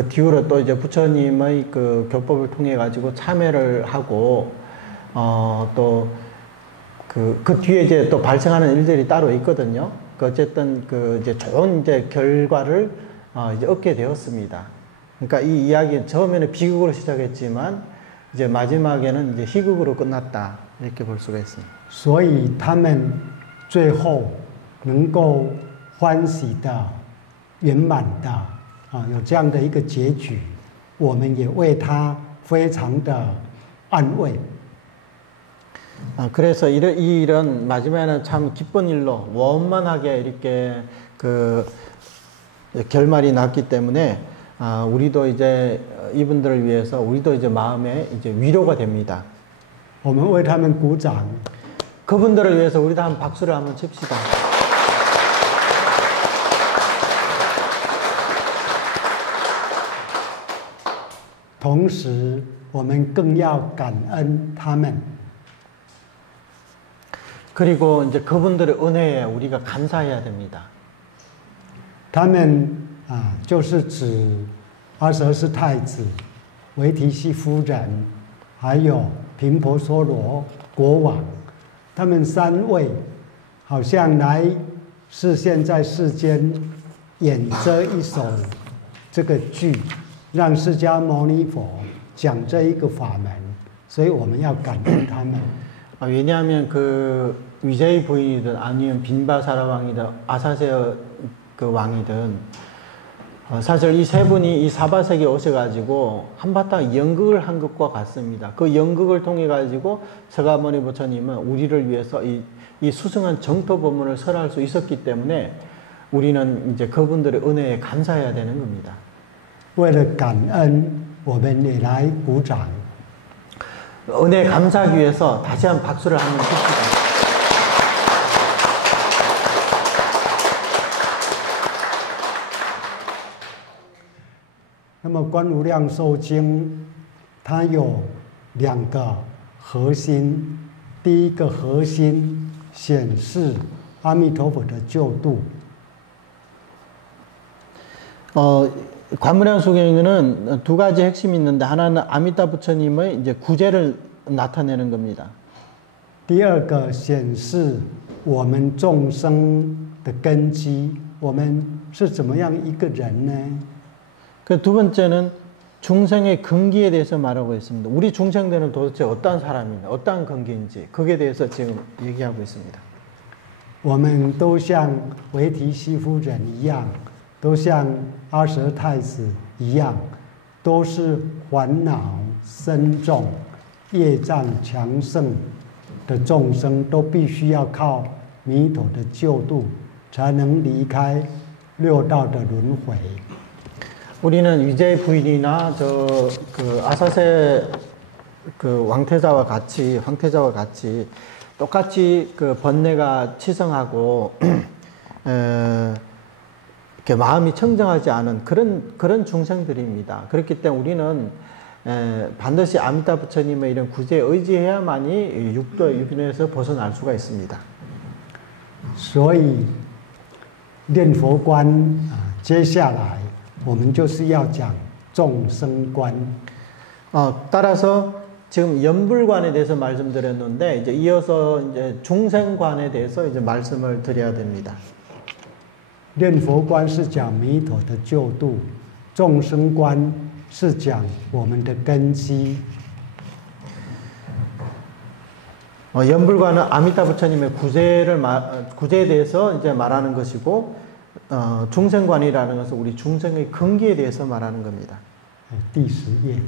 뒤로 또 이제 부처님의 그 교법을 통해 가지고 참회를 하고 또 그 뒤에 이제 또 발생하는 일들이 따로 있거든요. 어쨌든 그 이제 좋은 이제 결과를 이제 얻게 되었습니다. 그러니까 이 이야기는 처음에는 비극으로 시작했지만 이제 마지막에는 이제 희극으로 끝났다 이렇게 볼 수가 있습니다. 所以他们最后能够欢喜的、圆满的有这样的一个结局，我们也为他非常的安慰。 그래서 이 일은 마지막에는 참 기쁜 일로 원만하게 이렇게 그 결말이 났기 때문에 우리도 이제 이분들을 위해서 우리도 이제 마음에 이제 위로가 됩니다. 我们为他们鼓掌。 그분들을 위해서 우리도 한 박수를 한번 칩시다. 同时，我们更要感恩他们。 그리고 이제 그분들의 은혜에 우리가 감사해야 됩니다. 他们就是指阿舍氏太子、维提西夫人，还有频婆娑罗国王，他们3位好像来是现在世间演这一首这个剧，让释迦牟尼佛讲这一个法门，所以我们要感恩他们。 왜냐하면 그 위제이 부인이든 아니면 빈바사라 왕이든 아사세 그 왕이든 사실 이 세 분이 이 사바세계에 오셔가지고 한바탕 연극을 한 것과 같습니다. 그 연극을 통해 가지고 서가모니 부처님은 우리를 위해서 이 수승한 정토 법문을 설할 수 있었기 때문에 우리는 이제 그분들의 은혜에 감사해야 되는 겁니다. 为了感恩，我们也来鼓掌。 은혜 감사하기 위해서 다시 한 박수를 한번 칩시다. 那么《观无量寿经》它有2个核心，第一个核心显示阿弥陀佛的救度。 관무량 수경에는 2가지 핵심이 있는데 하나는 아미타 부처님의 이제 구제를 나타내는 겁니다. 第二个显示我们众生的根基，我们是怎么样一个人呢？ 그 두 번째는 중생의 근기에 대해서 말하고 있습니다. 우리 중생들은 도대체 어떠한 사람인가, 어떠한 근기인지 그에 대해서 지금 얘기하고 있습니다. 我们都像维提西夫人一样，都像阿舍太子一样，都是烦恼深重、业障强盛的众生，都必须要靠弥陀的救度，才能离开六道的轮回。 우리는 위제 부인이나 그 아사세 그 황태자와 같이 똑같이 그 번뇌가 치성하고 이렇게 마음이 청정하지 않은 그런 중생들입니다. 그렇기 때문에 우리는 반드시 아미타 부처님의 이런 구제에 의지해야만이 육도의 유빈에서 벗어날 수가 있습니다. 所以念佛观接下来我们就是要讲众生观。 따라서 지금 연불관에 대해서 말씀드렸는데 이제 이어서 이제 중생관에 대해서 이제 말씀을 드려야 됩니다. 念佛观是讲弥陀的救度，众生观是讲我们的根基。 연불관은 아미타 부처님의 구제에 대해서 이제 말하는 것이고, 중생관이라는 것은 우리 중생의 근기에 대해서 말하는 겁니다. 第10页，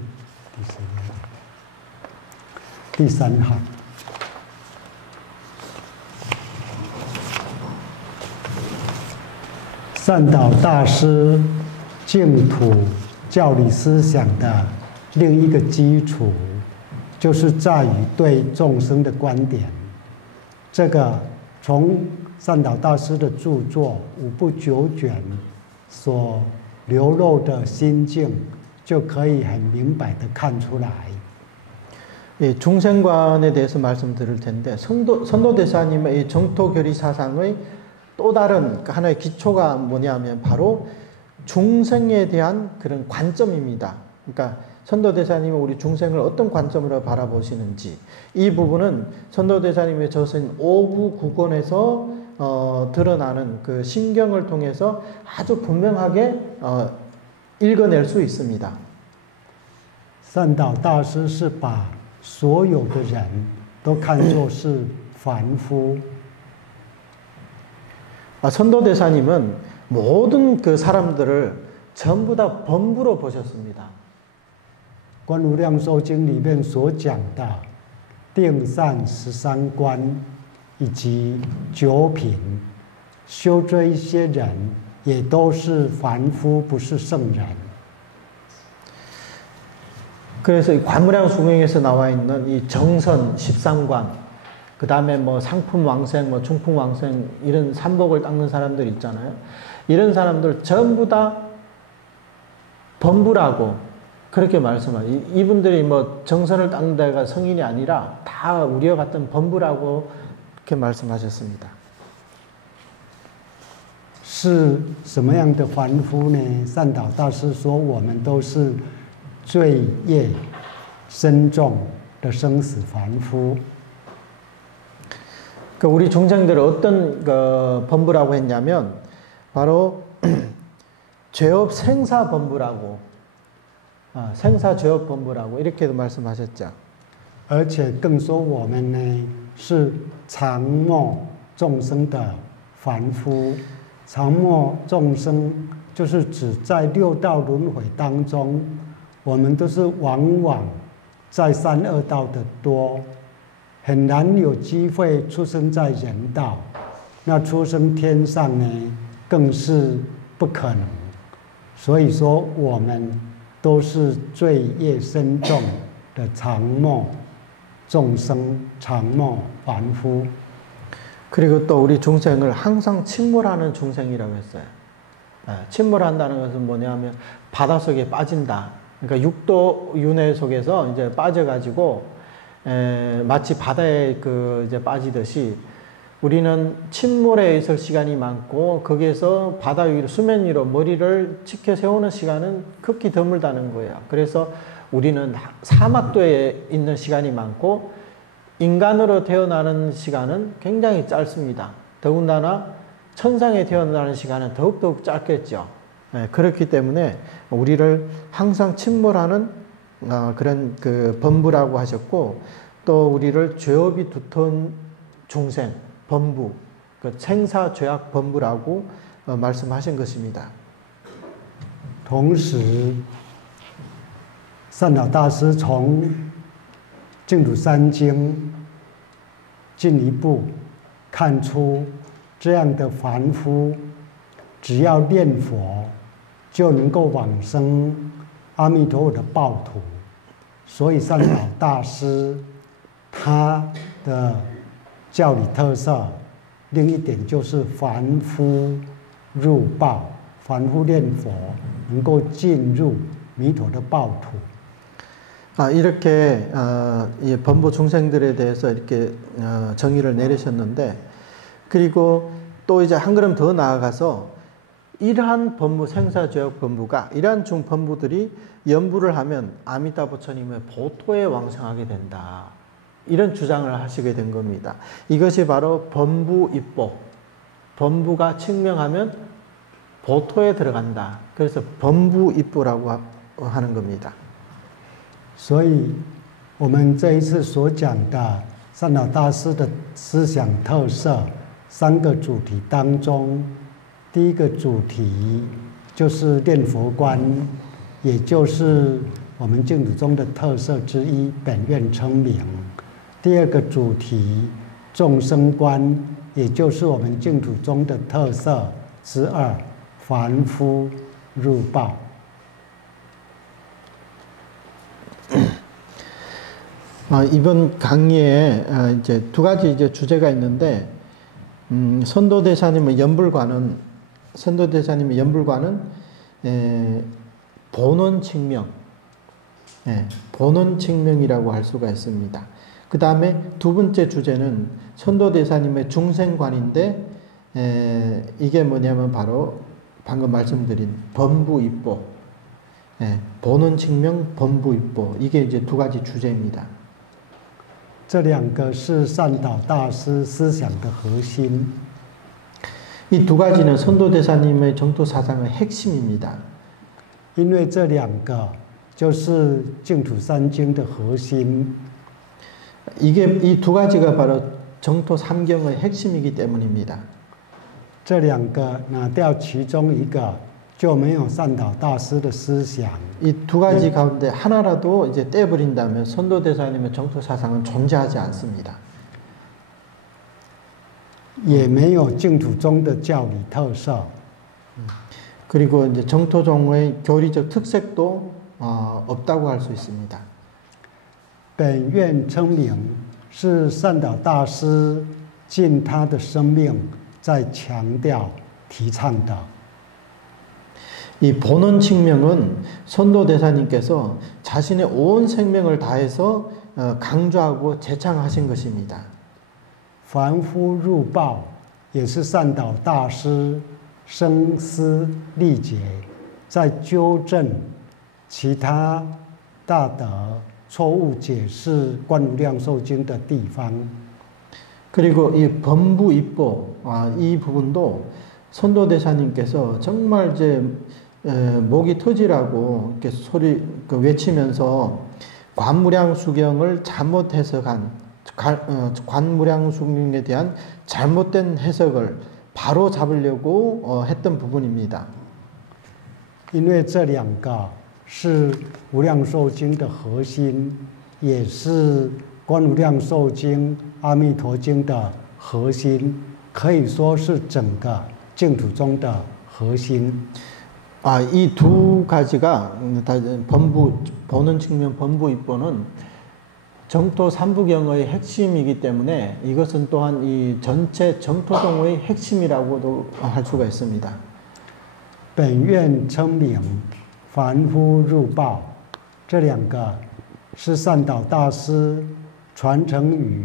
第3行。 善导大师净土教理思想的另一个基础，就是在于对众生的观点。这个从善导大师的著作《五部九卷》所流露的心境，就可以很明白地看出来。 중생관에 대해서 말씀드릴 텐데, 선도대사님의 이 정토교리 사상의 또 다른 하나의 기초가 뭐냐면 바로 중생에 대한 그런 관점입니다. 그러니까 선도대사님은 우리 중생을 어떤 관점으로 바라보시는지, 이 부분은 선도대사님의 저서인 오부구권에서 드러나는 그 신경을 통해서 아주 분명하게 읽어낼 수 있습니다. 善导大师是把所有的人都看作是凡夫。 선도대사님은 모든 그 사람들을 전부 다 범부로 보셨습니다. 观无量寿经里面所讲的定善13观以及9品，修这一些人也都是凡夫，不是圣人。 그래서 이 관무량 수경에서 나와 있는 이 정선 13관, 그 다음에 뭐 상품 왕생, 뭐 중품 왕생, 이런 삼복을 닦는 사람들 있잖아요. 이런 사람들 전부 다 범부라고 그렇게 말씀하죠. 이분들이 뭐 정선을 닦는 데가 성인이 아니라 다 우리와 같은 범부라고 그렇게 말씀하셨습니다. 是什么样的凡夫呢？善导大师说，我们都是罪业深重的生死凡夫。그 우리 중생들을 어떤 그 범부라고 했냐면 바로 죄업 생사범부라고 생사죄업범부라고 이렇게도 말씀하셨죠. 而且更说我们呢是常默众生的凡夫，常默众生就是指在六道轮回当中，我们都是往往在三恶道的多，很难有机会出生在人道，那出生天上呢更是不可能。所以说我们都是罪业深重的常默众生常默凡夫。 그리고 또 우리 중생을 항상 침몰하는 중생이라고 했어요. 침몰한다는 것은 뭐냐면 바닷속에 빠진다. 그러니까 육도 윤회 속에서 이제 빠져가지고 마치 바다에 이제 빠지듯이 우리는 침몰에 있을 시간이 많고 거기에서 바다 위로 수면 위로 머리를 치켜 세우는 시간은 극히 드물다는 거예요. 그래서 우리는 사막도에 있는 시간이 많고 인간으로 태어나는 시간은 굉장히 짧습니다. 더군다나 천상에 태어나는 시간은 더욱더욱 짧겠죠. 그렇기 때문에 우리를 항상 침몰하는 그런 그 범부라고 하셨고 또 우리를 죄업이 두터운 중생, 범부, 그 생사죄악 범부라고 말씀하신 것입니다. 同时，善导大师从净土三经进一步看出，这样的凡夫，只要念佛，就能够往生阿弥陀佛的报土。所以善导大师他的教理特色，另一点就是凡夫入报，凡夫念佛能够进入弥陀的报土。 이렇게 이 범부 중생들에 대해서 이렇게 정의를 내리셨는데 그리고 또 이제 한 걸음 더 나아가서 이러한 범부 생사죄업 범부가 이러한 중범부들이 연부를 하면 아미타 부처님의 보토에 왕성하게 된다. 이런 주장을 하시게 된 겁니다. 이것이 바로 범부입보. 범부가 증명하면 보토에 들어간다. 그래서 범부입보라고 하는 겁니다. 所以，我们这一次所讲的善导大师的思想特色3个主题当中，第一个主题就是念佛观，也就是我们净土宗的特色之一，本愿称名；第二个主题众生观，也就是我们净土宗的特色之二，凡夫入报。 이번 강의에 이제 두 가지 이제 주제가 있는데, 선도대사님의 연불관은 본원칭명, 본원칭명이라고 할 수가 있습니다. 그 다음에 두 번째 주제는 선도대사님의 중생관인데, 이게 뭐냐면 바로 방금 말씀드린 범부입보, 본원칭명, 범부입보, 이게 이제 두 가지 주제입니다. 这2个是善导大师思想的核心。 이 두 가지는 선도대사님의 정토 사상의 핵심입니다. 因为这2个就是净土三经的核心。 이게 이 두 가지가 바로 정토 삼경의 핵심이기 때문입니다. 这2个拿掉其中一个，就没有善导大师的思想。 이 두 가지 가운데 하나라도 이제 떼버린다면 선도대사님의 정토 사상은 존재하지 않습니다. 也没有净土宗的教理特色。 그리고 이제 정토종의 교리적 특색도 없다고 할 수 있습니다. 本愿称名是善导大师尽他的生命在强调提倡的。 이 본원칭명은 선도대사님께서 자신의 온 생명을 다해서 강조하고 제창하신 것입니다. 凡夫入报也是善导大师深思力竭，在纠正其他大德错误解释《观无量寿经》的地方。 그리고 이 범부 입보, 이 부분도 선도대사님께서 정말 이제 목이 터지라고 이렇게 외치면서 관무량수경을 잘못 해석한, 관무량수경에 대한 잘못된 해석을 바로 잡으려고 했던 부분입니다. 因为这两个是无量寿经的核心，也是观无量寿经、阿弥陀经的核心，可以说是整个净土宗的核心。 이 두 가지가 보는 측면 범부 입보는 정토 삼부경의 핵심이기 때문에 이것은 또한 이 전체 정토宗의 핵심이라고도 할 수가 있습니다. 本愿称名，凡夫入报，这两个是善导大师传承于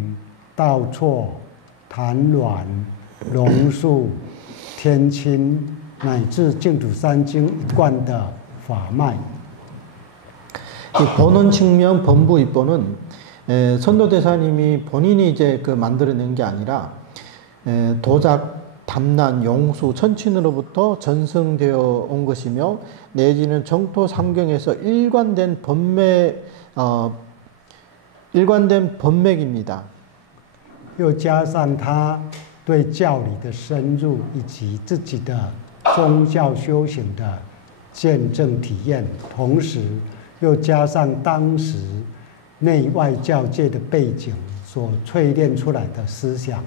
道绰、谭鸾、龙树、天亲乃至净土三经一贯的法脉。 이 보는 측면 범부 입보는 선도대사님이 본인이 이제 만들어낸 게 아니라 도작, 담난, 용수, 천친으로부터 전승되어 온 것이며 내지는 정토 삼경에서 일관된 법맥입니다. 又加上他对教理的深入，以及自己的宗教修行的见证体验，同时又加上当时内外教界的背景所淬炼出来的思想。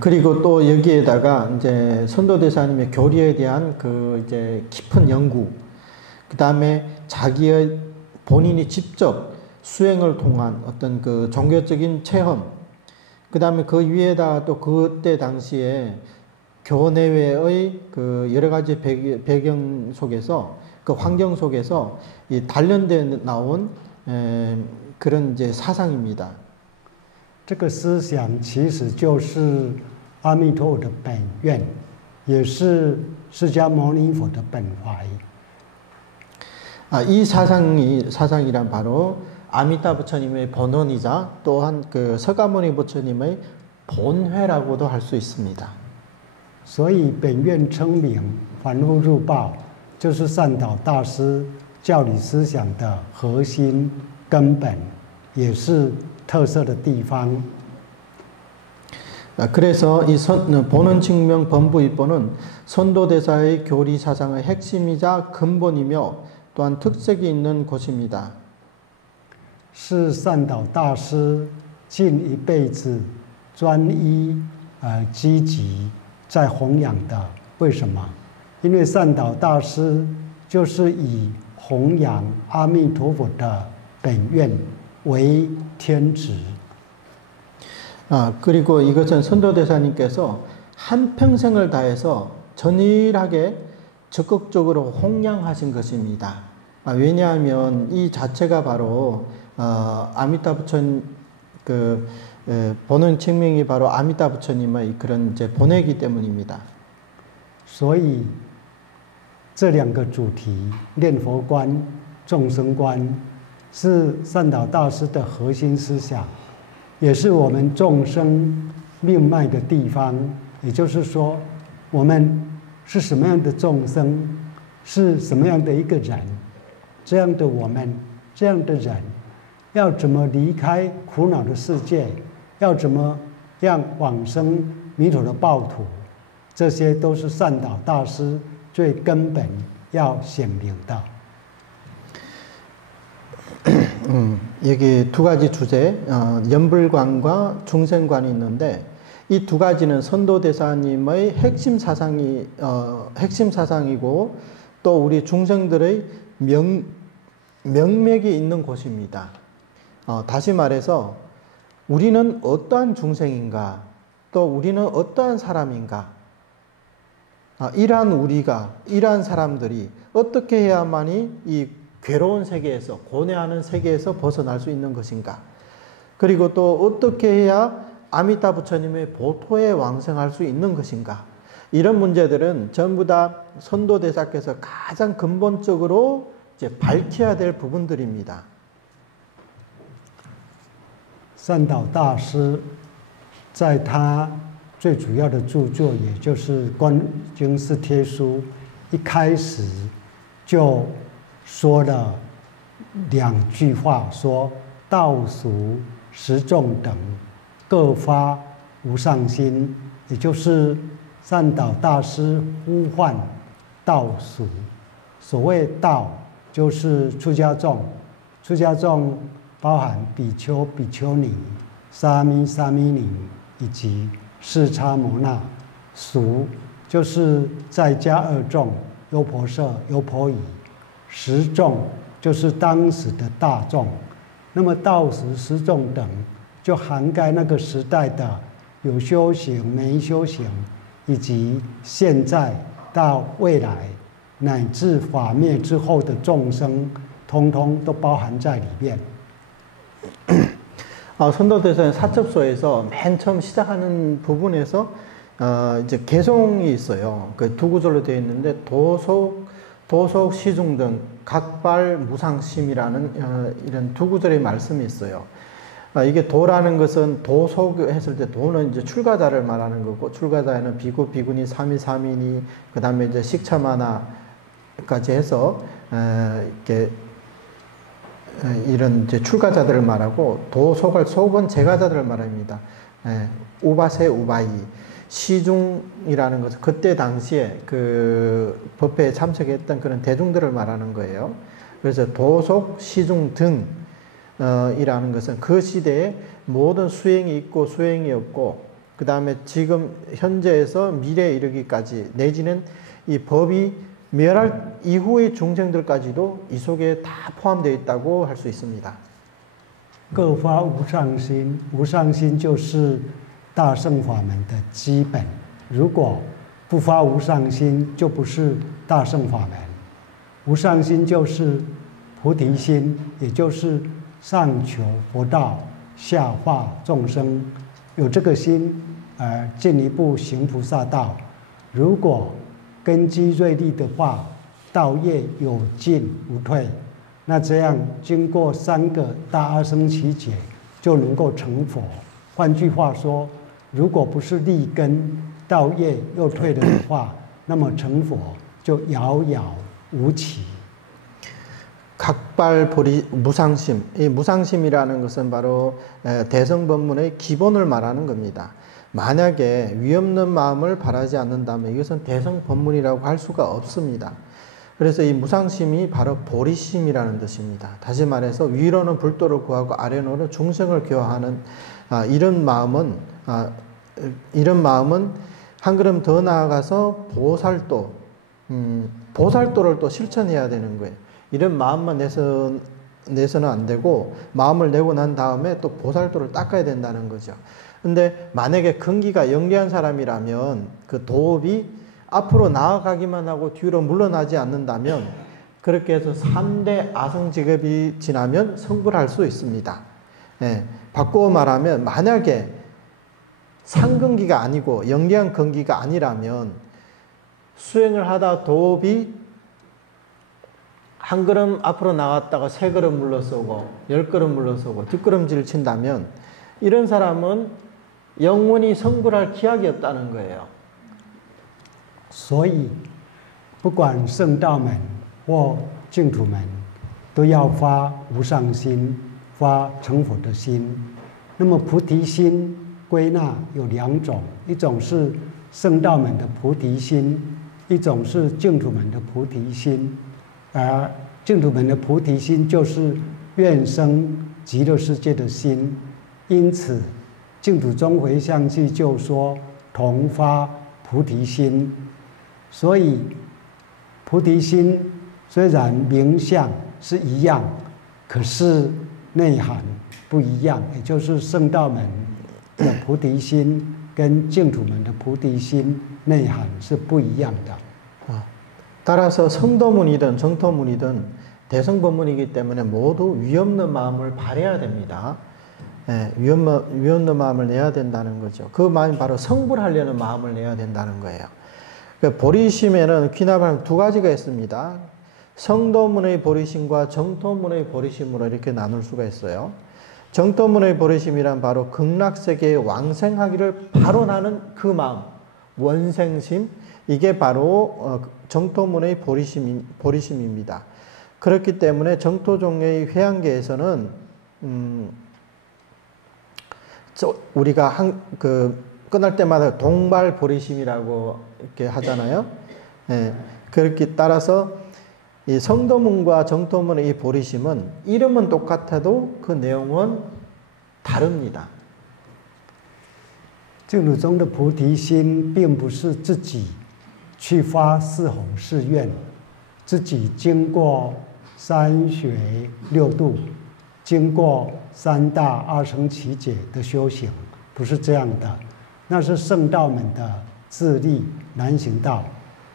그리고 또 여기에다가 이제 선도대사님의 교리에 대한 이제 깊은 연구, 그 다음에 자기의 본인이 직접 수행을 통한 어떤 종교적인 체험, 그 다음에 그 위에다가 또 그때 당시에 교내외의 여러 가지 배경 속에서 환경 속에서 이 단련돼 나온 그런 이제 사상입니다. 这个思想其实就是阿弥陀佛的本愿，也是释迦牟尼佛的本怀。 이 사상이란 바로 아미타 부처님의 본원이자 또한 서가모니 부처님의 본회라고도 할 수 있습니다. 所以本愿称名，凡夫入报，就是善导大师教理思想的核心根本，也是 特色的地方。 그래서 이 보는 측면 범부 입보는 선도대사의 교리 사상의 핵심이자 근본이며 또한 특색이 있는 곳입니다. 是善导大师近一辈子专一积极在弘扬的。为什么？因为善导大师就是以弘扬阿弥陀佛的本愿 为天职. 그리고 이것은 선도대사님께서 한평생을 다해서 전일하게 적극적으로弘扬하신 것입니다. 왜냐하면 이 자체가 바로 아미타 부처님 보는 측면이 바로 아미타 부처님의 그런 이제 본회이기 때문입니다. 所以这两个主题，念佛观、众生观， 是善导大师的核心思想，也是我们众生命脉的地方。也就是说，我们是什么样的众生，是什么样的一个人，这样的我们，这样的人，要怎么离开苦恼的世界，要怎么样往生弥陀的报土，这些都是善导大师最根本要显明的。 여기 두 가지 주제, 연불관과 중생관이 있는데 이 두 가지는 선도대사님의 핵심 사상이고 또 우리 중생들의 명맥이 있는 곳입니다. 다시 말해서 우리는 어떠한 중생인가, 또 우리는 어떠한 사람인가, 이러한 사람들이 어떻게 해야만이 이 괴로운 세계에서, 고뇌하는 세계에서 벗어날 수 있는 것인가? 그리고 또 어떻게 해야 아미타 부처님의 보토에 왕생할 수 있는 것인가? 이런 문제들은 전부 다 선도대사께서 가장 근본적으로 이제 밝혀야 될 부분들입니다. 善导大师在他最主要的著作，也就是《观经释帖书》，一开始就说了2句话，说道俗十众等各发无上心，也就是善导大师呼唤道俗。所谓道，就是出家众，出家众包含比丘、比丘尼、沙弥、沙弥尼以及释迦牟那。俗就是在家2众，优婆塞、优婆夷。十众就是当时的大众。那么道俗十众等，就涵盖那个时代的有修行、没修行，以及现在到未来乃至法灭之后的众生，通通都包含在里面。선도대사의 사첩소에서 맨 처음 시작하는 부분에서 이제 개송이 있어요. 그 두 구절로 되어 있는데 도속 시중 등 각발 무상심이라는 이런 두 구절의 말씀이 있어요. 이게 도라는 것은 도속 했을 때 도는 이제 출가자를 말하는 거고, 출가자에는 비구, 비구니, 사미, 사미니, 그 다음에 이제 식차마나까지 해서 이렇게 이런 이제 출가자들을 말하고, 도속을 속은 제가자들을 말합니다. 우바세 우바이. 시중이라는 것은 그때 당시에 그 법회에 참석했던 그런 대중들을 말하는 거예요. 그래서 도속, 시중 등 이라는 것은 그 시대에 모든 수행이 있고 수행이 없고, 그 다음에 지금 현재에서 미래에 이르기까지 내지는 이 법이 멸할 이후의 중생들까지도 이 속에 다 포함되어 있다고 할 수 있습니다. 各发无上心，无上心就是大乘法门的基本。如果不发无上心，就不是大乘法门。无上心就是菩提心，也就是上求佛道，下化众生。有这个心，进一步行菩萨道。如果根基锐利的话，道业有进无退。那这样经过3个大阿僧祇劫，就能够成佛。换句话说，如果不是立根，道业又退了的话，那么成佛就遥遥无期。 각발 무상심, 이 무상심이라는 것은 바로 대성법문의 기본을 말하는 겁니다. 만약에 위없는 마음을 바라지 않는다면 이것은 대성법문이라고 할 수가 없습니다. 그래서 이 무상심이 바로 보리심이라는 뜻입니다. 다시 말해서 위로는 불도를 구하고 아래로는 중생을 교화하는 이런 마음은 한 걸음 더 나아가서 보살도를 또 실천해야 되는 거예요. 이런 마음만 내서는 안 되고, 마음을 내고 난 다음에 또 보살도를 닦아야 된다는 거죠. 근데 만약에 근기가 영리한 사람이라면 그 도업이 앞으로 나아가기만 하고 뒤로 물러나지 않는다면, 그렇게 해서 3대 아성직업이 지나면 성불할 수 있습니다. 바꾸어 말하면 만약에 상근기가 아니고 영리한 근기가 아니라면 수행을 하다 도업이 한 걸음 앞으로 나갔다가 3걸음 물러서고 10걸음 물러서고 뒷걸음질을 친다면 이런 사람은 영원히 성불할 기약이 없다는 거예요. 所以不管圣道门或净土门，都要发无上心，发成佛的心。那么菩提心归纳有2种，一种是圣道门的菩提心，一种是净土门的菩提心。而净土门的菩提心就是愿生极乐世界的心，因此净土宗回向记就说同发菩提心。所以菩提心虽然名相是一样，可是内涵不一样，也就是圣道门的菩提心跟净土门的菩提心内涵是不一样的。 따라서 성도문이든 정토문이든 대성법문이기 때문에 모두 위없는 마음을 발해야 됩니다. 위없는 마음을 내야 된다는 거죠. 그 마음이 바로 성불하려는 마음을 내야 된다는 거예요. 보리심에는 귀납하는 2가지가 있습니다. 성도문의 보리심과 정토문의 보리심으로 이렇게 나눌 수가 있어요. 정토문의 보리심이란 바로 극락세계의 왕생하기를 발언하는 그 마음, 원생심, 이게 바로 정토문의 보리심입니다. 그렇기 때문에 정토종의 회양계에서는 우리가 끝날 때마다 동발보리심이라고 이렇게 하잖아요. 예, 그렇게 따라서 이 성도문과 정토문의 이 보리심은 이름은 똑같아도 그 내용은 다릅니다. 净土中的菩提心，并不是自己去发四弘誓愿，自己经过三学六度，经过三大二乘奇解的修行，不是这样的，那是圣道们的自力难行道。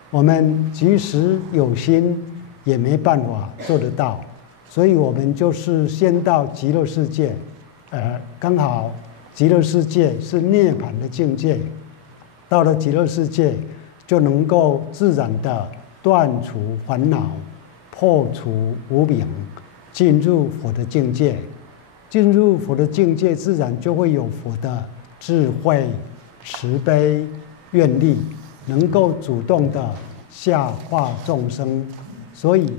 我们即使有心，也没办法做得到，所以我们就是先到极乐世界，刚好极乐世界是涅槃的境界，到了极乐世界就能够自然的断除烦恼，破除无明，进入佛的境界。进入佛的境界，自然就会有佛的智慧、慈悲、愿力，能够主动的下化众生。所以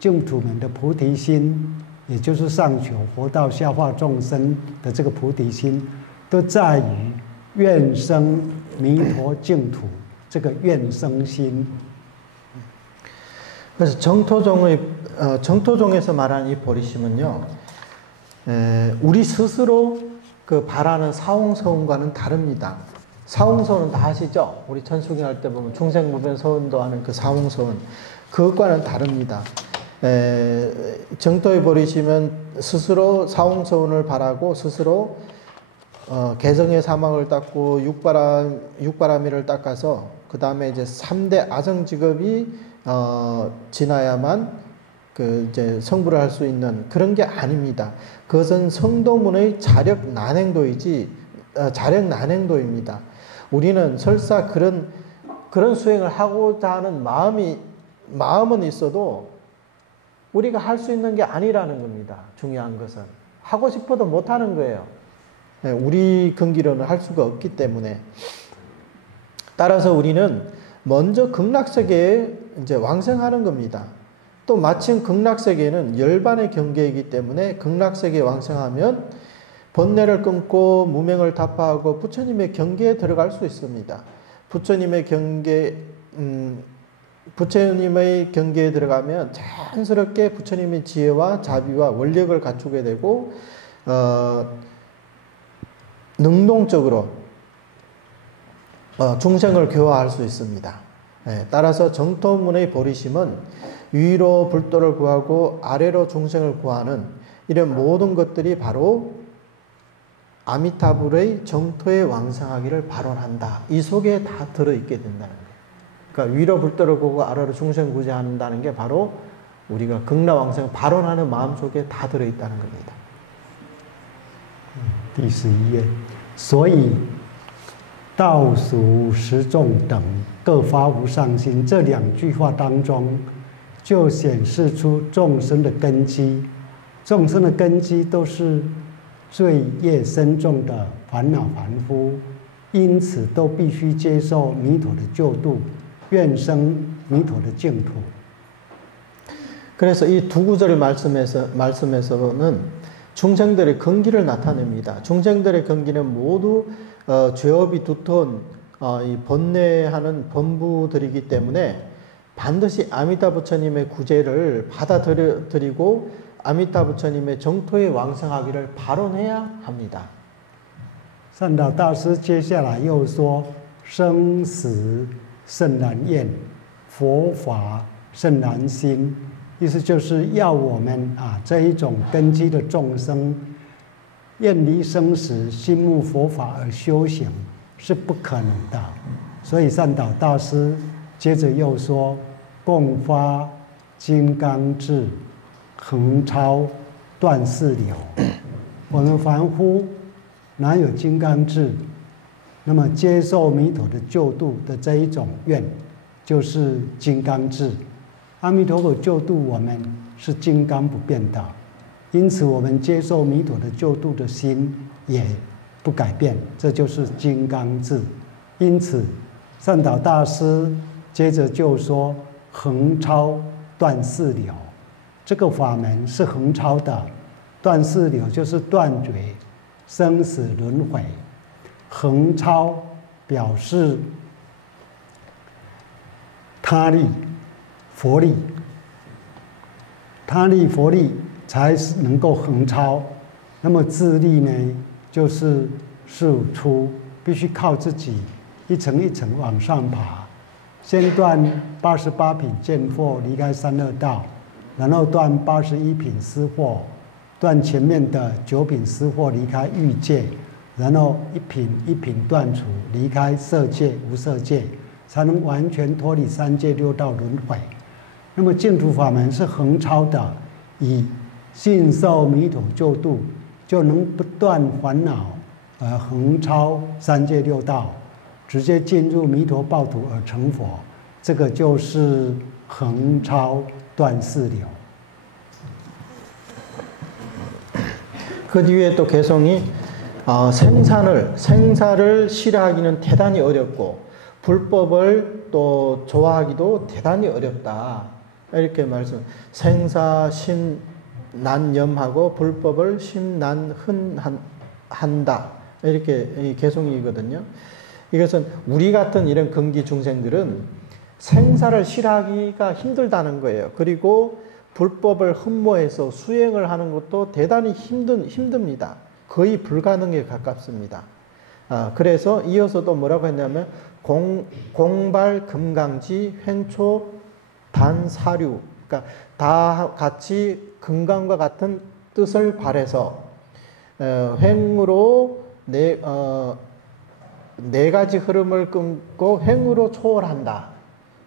净土们的菩提心，也就是上求佛道、下化众生的这个菩提心，都在于愿生弥陀净土这个愿生心。 그래서 정토종에서 말하는 이 보리심은요, 우리 스스로 그 바라는 사홍서운과는 다릅니다. 사홍서운 다 아시죠? 우리 천수경 할 때 보면 중생무변 서운도 하는 그 사홍서운, 그것과는 다릅니다. 정토의 보리심은 스스로 사홍서운을 바라고 스스로 개성의 사망을 닦고 육바라미를 닦아서 그 다음에 이제 3대 아성직업이 지나야만 이제 성불을 할 수 있는 그런 게 아닙니다. 그것은 성도문의 자력 난행도입니다. 우리는 설사 그런 수행을 하고자 하는 마음은 있어도 우리가 할 수 있는 게 아니라는 겁니다. 중요한 것은 하고 싶어도 못 하는 거예요. 우리 근기로는 할 수가 없기 때문에. 따라서 우리는 먼저 극락세계에 이제 왕생하는 겁니다. 또 마침 극락세계는 열반의 경계이기 때문에 극락세계에 왕생하면 번뇌를 끊고 무명을 타파하고 부처님의 경계에 들어갈 수 있습니다. 부처님의 경계에 들어가면 자연스럽게 부처님의 지혜와 자비와 원력을 갖추게 되고 능동적으로 중생을 교화할 수 있습니다. 따라서 정토문의 보리심은 위로 불도를 구하고 아래로 중생을 구하는 이런 모든 것들이 바로 아미타불의 정토의 왕성하기를 발언한다. 이 속에 다 들어있게 된다는 거예요. 그러니까 위로 불도를 구하고 아래로 중생 구제한다는 게 바로 우리가 극락왕생을 발언하는 마음속에 다 들어있다는 겁니다. 第11页，所以道俗十众等各发无上心，这两句话当中，就显示出众生的根基。众生的根基都是罪业深重的烦恼凡夫，因此都必须接受弥陀的救度，愿生弥陀的净土。 그래서 이 두 구절 말씀에서는 중생들의 근기를 나타냅니다. 중생들의 근기는 모두 죄업이 두터운 이 번뇌하는 범부들이기 때문에 반드시 아미타 부처님의 구제를 받아들이고 아미타 부처님의 정토에 왕성하기를 발언해야 합니다. 善导大师接下来又说：生死甚难厌，佛法甚难心。 意思就是要我们这一种根基的众生，厌离生死，心慕佛法而修行是不可能的。所以善导大师接着又说：共发金刚智，横超断四流。我们凡夫哪有金刚智？那么接受弥陀的救度的这一种愿，就是金刚智。 阿弥陀佛救度我们是金刚不变的，因此我们接受弥陀的救度的心也不改变，这就是金刚智。因此善导大师接着就说横超断四流，这个法门是横超的，断四流就是断绝生死轮回，横超表示他力佛力，他力佛力才能够横超。那么自力呢，就是事物出，必须靠自己一层一层往上爬。先断88品见惑，离开三恶道，然后断81品思惑，断前面的9品思惑，离开欲界，然后一品一品断除，离开色界、无色界，才能完全脱离三界六道轮回。那么净土法门是横超的，以信受弥陀救度，就能不断烦恼，而横超三界六道，直接进入弥陀报土而成佛。这个就是横超断四流。 그 뒤에 또 개성이 생사를 싫어하기는 대단히 어렵고 불법을 또 좋아하기도 대단히 어렵다. 이렇게 말씀. 생사 심난염하고 불법을 심난흔한다. 이렇게 개성이거든요. 이것은 우리 같은 이런 근기 중생들은 생사를 싫어하기가 힘들다는 거예요. 그리고 불법을 흠모해서 수행을 하는 것도 대단히 힘듭니다. 거의 불가능에 가깝습니다. 그래서 이어서 또 뭐라고 했냐면 공발 금강지 횡초 단사류, 그러니까 다 같이 금강과 같은 뜻을 발해서 횡으로 네 가지 흐름을 끊고 횡으로 초월한다.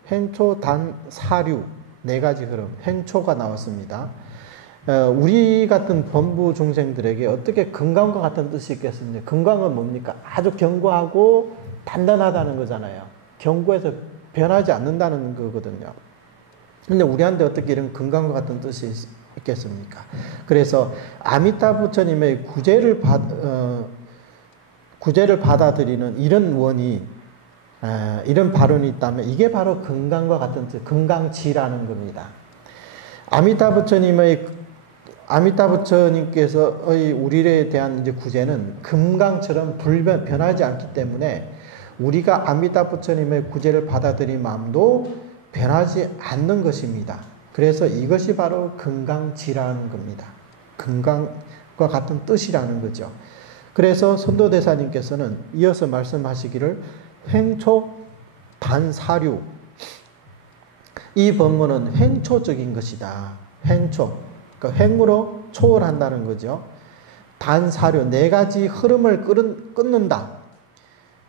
횡초 단사류. 네 가지 흐름, 횡초가 나왔습니다. 우리 같은 범부 중생들에게 어떻게 금강과 같은 뜻이 있겠습니까? 금강은 뭡니까? 아주 견고하고 단단하다는 거잖아요. 견고해서 변하지 않는다는 거거든요. 근데 우리한테 어떻게 이런 금강과 같은 뜻이 있겠습니까? 그래서 아미타 부처님의 구제를 받아들이는 이런 원이 이런 발언이 있다면 이게 바로 금강과 같은 뜻, 금강지라는 겁니다. 아미타 부처님께서의 우리에 대한 이제 구제는 금강처럼 변하지 않기 때문에 우리가 아미타 부처님의 구제를 받아들인 마음도 변하지 않는 것입니다. 그래서 이것이 바로 금강지라는 겁니다. 금강과 같은 뜻이라는 거죠. 그래서 선도대사님께서는 이어서 말씀하시기를 횡초 단사류, 이 법문은 횡초적인 것이다. 횡초, 그러니까 횡으로 초월한다는 거죠. 단사류, 네 가지 흐름을 끊는다.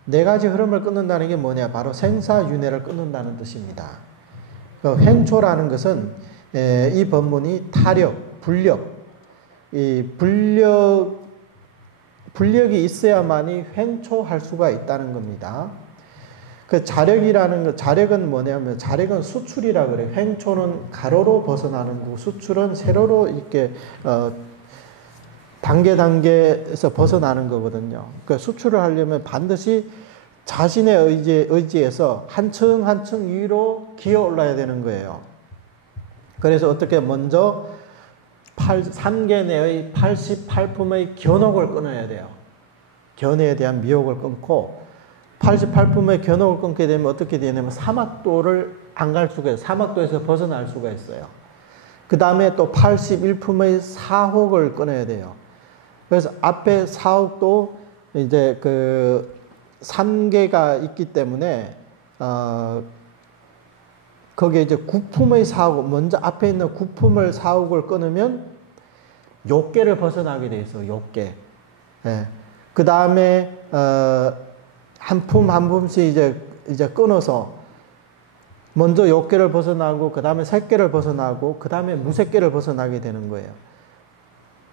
네 가지 흐름을 끊는다는 게 뭐냐? 바로 생사윤회를 끊는다는 뜻입니다. 횡초라는 것은 이 법문이 타력, 불력, 이 불력이 있어야만이 횡초할 수가 있다는 겁니다. 그 자력이라는 것, 자력은 뭐냐면 자력은 수출이라 그래요. 횡초는 가로로 벗어나는 거고 수출은 세로로 이렇게 단계에서 벗어나는 거거든요. 그 수출을 하려면 반드시 자신의 의지에서 한층 한층 위로 기어 올라야 되는 거예요. 그래서 어떻게 먼저 3계 내의 88품의 견옥을 끊어야 돼요. 견해에 대한 미혹을 끊고 88품의 견옥을 끊게 되면 어떻게 되냐면 사막도를 안 갈 수가 있어요. 사막도에서 벗어날 수가 있어요. 그 다음에 또 81품의 사혹을 끊어야 돼요. 그래서 앞에 사혹도 이제 그 3개가 있기 때문에 거기에 이제 9품의 사혹, 먼저 앞에 있는 9품을 사혹을 끊으면 욕계를 벗어나게 돼 있어요. 욕계. 예. 그 다음에 한 품 한 품씩 이제 끊어서 먼저 욕계를 벗어나고 그 다음에 색계를 벗어나고 그 다음에 무색계를 벗어나게 되는 거예요.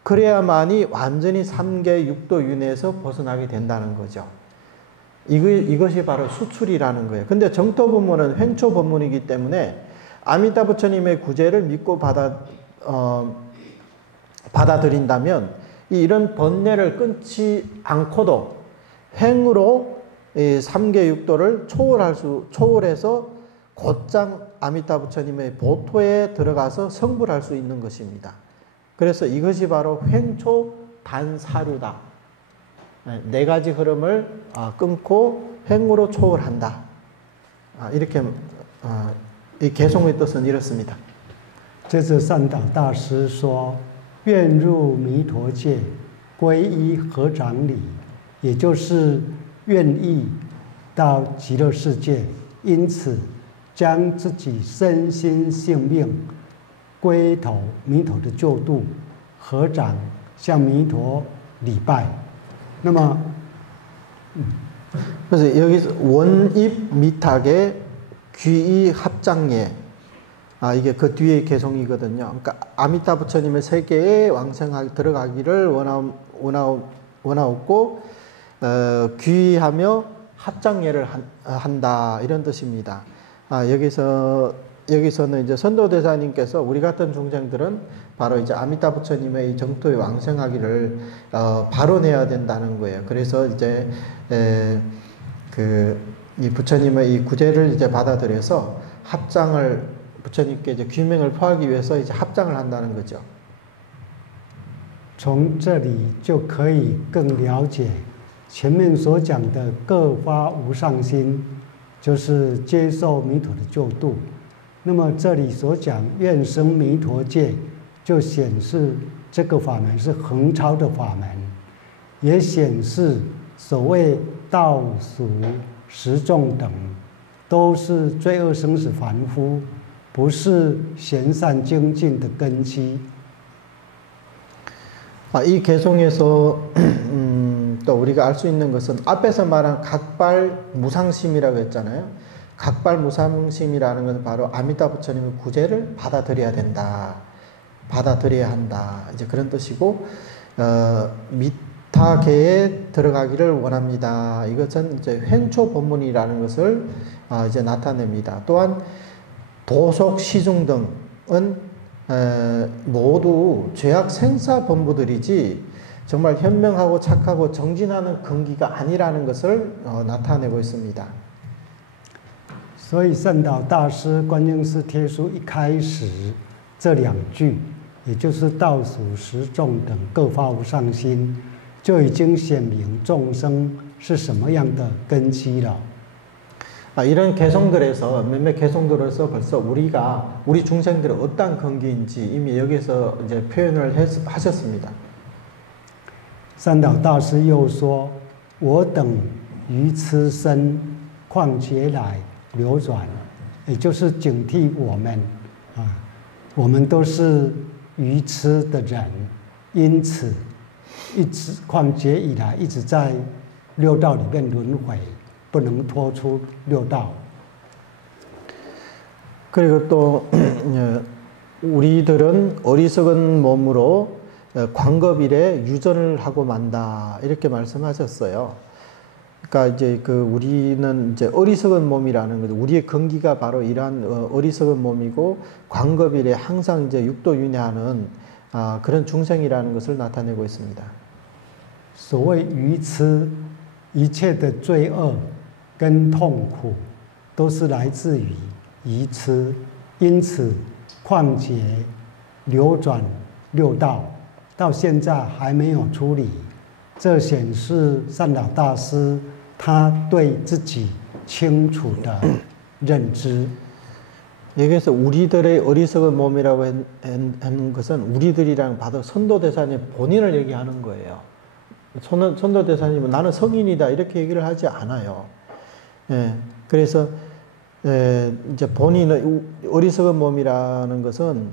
그래야만이 완전히 3계 육도 윤회에서 벗어나게 된다는 거죠. 이것이 바로 수출이라는 거예요. 근데 정토 법문은 횡초 법문이기 때문에 아미타 부처님의 구제를 믿고 받아들인다면 이런 번뇌를 끊지 않고도 행으로 이 3계 6도를 초월해서 곧장 아미타 부처님의 보토에 들어가서 성불할 수 있는 것입니다. 그래서 이것이 바로 횡초 단사류다. 네 가지 흐름을 끊고 횡으로 초월한다. 이렇게 이 개송의 뜻은 이렇습니다. 接着善导大师说：“愿入弥陀界，皈依合掌礼，也就是愿意到极乐世界，因此将自己身心性命归投弥陀的救度，合掌向弥陀礼拜。”那么， 그래서 여기서 원입 미탁의 귀의 합장예, 이게 그 뒤에 개송이거든요. 그러니까 아미타 부처님의 세계에 왕생하게 들어가기를 원하옵고 귀하며 합장예를 한다, 이런 뜻입니다. 여기서는 이제 선도대사님께서 우리 같은 중생들은 바로 이제 아미타 부처님의 이 정토에 왕생하기를 발언해야 된다는 거예요. 그래서 이제 이 부처님의 이 구제를 이제 받아들여서 합장을 부처님께 이제 귀명을 포하기 위해서 이제 합장을 한다는 거죠. 从这里就可以更了解前面所讲的各发无上心，就是接受弥陀的救度。那么这里所讲愿生弥陀界，就显示这个法门是横超的法门，也显示所谓道俗十众等都是罪恶生死凡夫，不是贤善精进的根基。 이 개송에서 또 우리가 알 수 있는 것은 앞에서 말한 각발 무상심이라고 했잖아요. 각발 무상심이라는 것은 바로 아미타 부처님의 구제를 받아들여야 된다. 받아들여야 한다. 이제 그런 뜻이고, 미타계에 들어가기를 원합니다. 이것은 이제 횡초 법문이라는 것을 이제 나타냅니다. 또한 도속 시중 등은 모두 죄악 생사 범부들이지 정말 현명하고 착하고 정진하는 근기가 아니라는 것을 나타내고 있습니다. 所以善导大师《观音寺帖书》一开始这两句，也就是道属十众等各发无上心，就已经显明众生是什么样的根基了。 이런 개성들에서 몇몇 개성들에서 벌써 우리 중생들의 어떠한 근기인지 이미 여기서 이제 표현을 하셨습니다. 善导大师又说：“我等愚痴身，况且来流转，也就是警惕我们我们都是愚痴的人，因此况且以来一直在六道里面轮回。” 不能脱出六道。 그리고 또 우리들은 어리석은 몸으로 광겁일에 유전을 하고 만다, 이렇게 말씀하셨어요. 그러니까 이제 우리는 이제 어리석은 몸이라는 거죠. 우리의 근기가 바로 이러한 어리석은 몸이고 광겁일에 항상 이제 육도 윤회하는 그런 중생이라는 것을 나타내고 있습니다. 所谓愚痴，一切的罪恶 跟痛苦都是来自于愚痴，因此况且流转六道，到现在还没有处理，这显示善导大师他对自己清楚的认知。 여기서 우리들의 어리석은 몸이라고 하는 것은 우리들이랑 바로 선도대사님 본인을 얘기하는 거예요. 선도대사님은 나는 성인이다 이렇게 얘기를 하지 않아요. 그래서 이제 본인의 어리석은 몸이라는 것은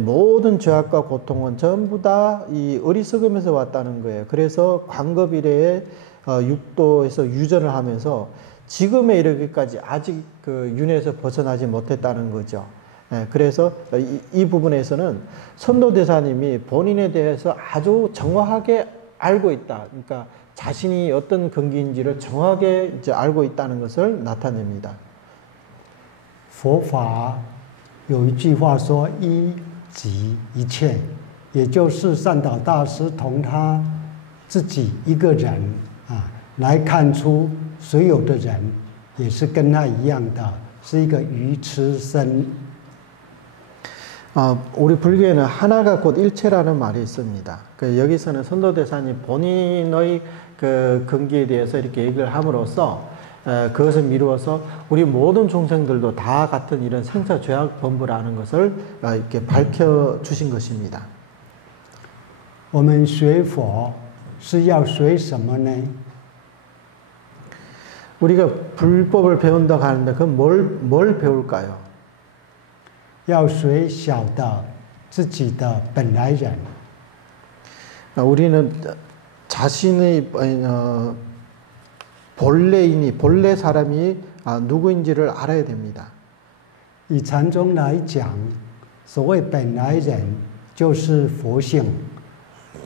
모든 죄악과 고통은 전부 다 이 어리석음에서 왔다는 거예요. 그래서 광겁일에 육도에서 유전을 하면서 지금에 이르기까지 아직 윤회에서 벗어나지 못했다는 거죠. 그래서 이 부분에서는 선도대사님이 본인에 대해서 아주 정확하게 알고 있다. 그러니까 자신이 어떤 근기인지를 정확하게 이제 알고 있다는 것을 나타냅니다. 佛法有一句话说：“一即一切，也就是善导大师同他自己一个人啊，来看出所有的人也是跟他一样的，是一个愚痴身。 우리 불교에는 하나가 곧 일체라는 말이 있습니다. 여기서는 선도대사님 본인의 그 근기에 대해서 이렇게 얘기를 함으로써 그것을 미루어서 우리 모든众生들도 다 같은 이런 생사 죄악 본부라는 것을 이렇게 밝혀 주신 것입니다. 我们学佛是要学什么呢？ 우리가 불법을 배운다고 하는데 그럼 뭘 배울까요? 要学晓得自己的本来人。 우리는 자신의 본래 사람이 누구인지를 알아야 됩니다. 以禅宗来讲，所谓本来人就是佛性，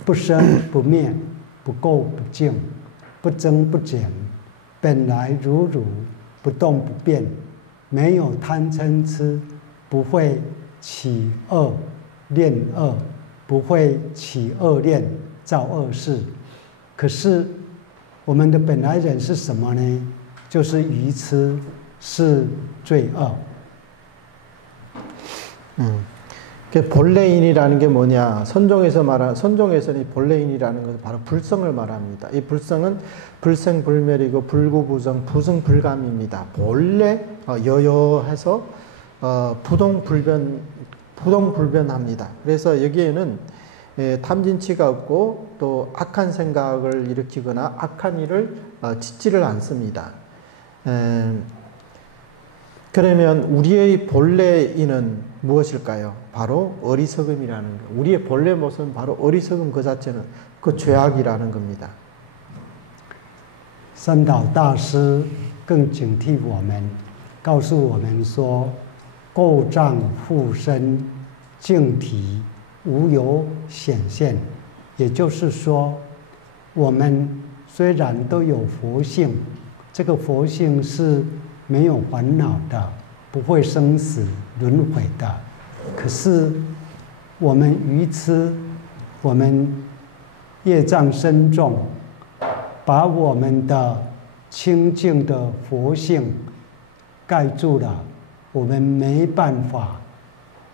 不生不灭，不垢不净，不增不减，本来如如，不动不变，没有贪嗔痴。 不会起恶念恶，不会起恶念造恶事。可是我们的本来人是什么呢？就是愚痴，是罪恶。본래인이라는 게 뭐냐? 선종에서는 이 본래인이라는 것은 바로 불성을 말합니다. 이 불성은 불생불멸이고 불구부정, 부승불감입니다. 본래 여여해서 부동불변합니다. 그래서 여기에는 탐진치가 없고 또 악한 생각을 일으키거나 악한 일을 짓지를 않습니다. 그러면 우리의 본래인은 무엇일까요? 바로 어리석음이라는 것. 우리의 본래 모습은 바로 어리석음 그 자체는 그 죄악이라는 겁니다. 三岛大师更警惕我们，告诉我们说。 垢障附身，净体无有显现。也就是说，我们虽然都有佛性，这个佛性是没有烦恼的，不会生死轮回的。可是我们愚痴，我们业障深重，把我们的清净的佛性盖住了。 我们没办法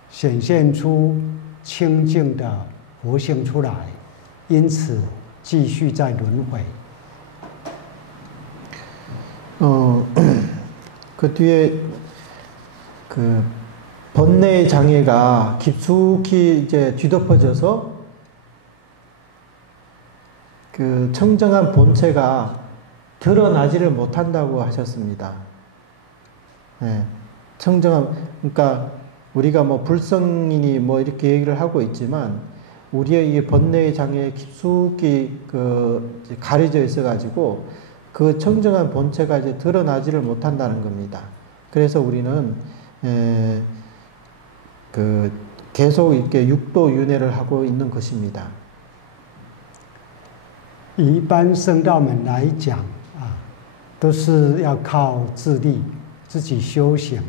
显现出清净的佛性出来，因此继续在轮回。그 뒤에 그 번뇌의 장애가 깊숙이 이제 뒤덮어져서 그 청정한 본체가 드러나지를 못한다고 하셨습니다. 네. 청정한, 그러니까 우리가 뭐 불성이니 뭐 이렇게 얘기를 하고 있지만 우리의 이 번뇌의 장애에 깊숙이 가려져 있어가지고 그 청정한 본체가 이제 드러나지를 못한다는 겁니다. 그래서 우리는 계속 이렇게 육도윤회를 하고 있는 것입니다. 一般圣道们来讲啊，都是要靠自力，自己修行。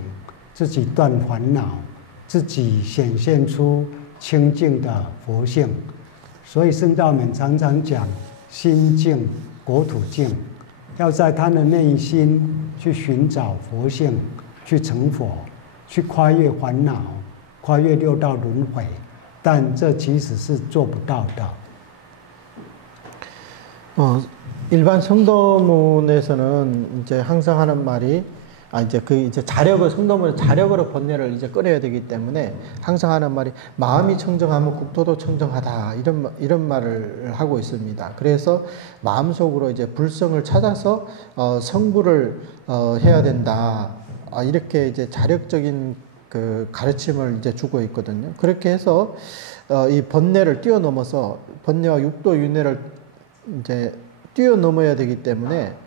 自己断烦恼，自己显现出清净的佛性，所以圣道们常常讲心净、国土净，要在他的内心去寻找佛性，去成佛，去跨越烦恼，跨越六道轮回，但这其实是做不到的。 일반 성도문에서는 이제 항상 하는 말이 이제 자력을 성도문의 자력으로 번뇌를 이제 끊어야 되기 때문에 항상 하는 말이 마음이 청정하면 국토도 청정하다 이런 말을 하고 있습니다. 그래서 마음속으로 이제 불성을 찾아서 성불을 해야 된다 이렇게 이제 자력적인 그 가르침을 이제 주고 있거든요. 그렇게 해서 이 번뇌를 뛰어넘어서 번뇌와 육도윤회를 이제 뛰어넘어야 되기 때문에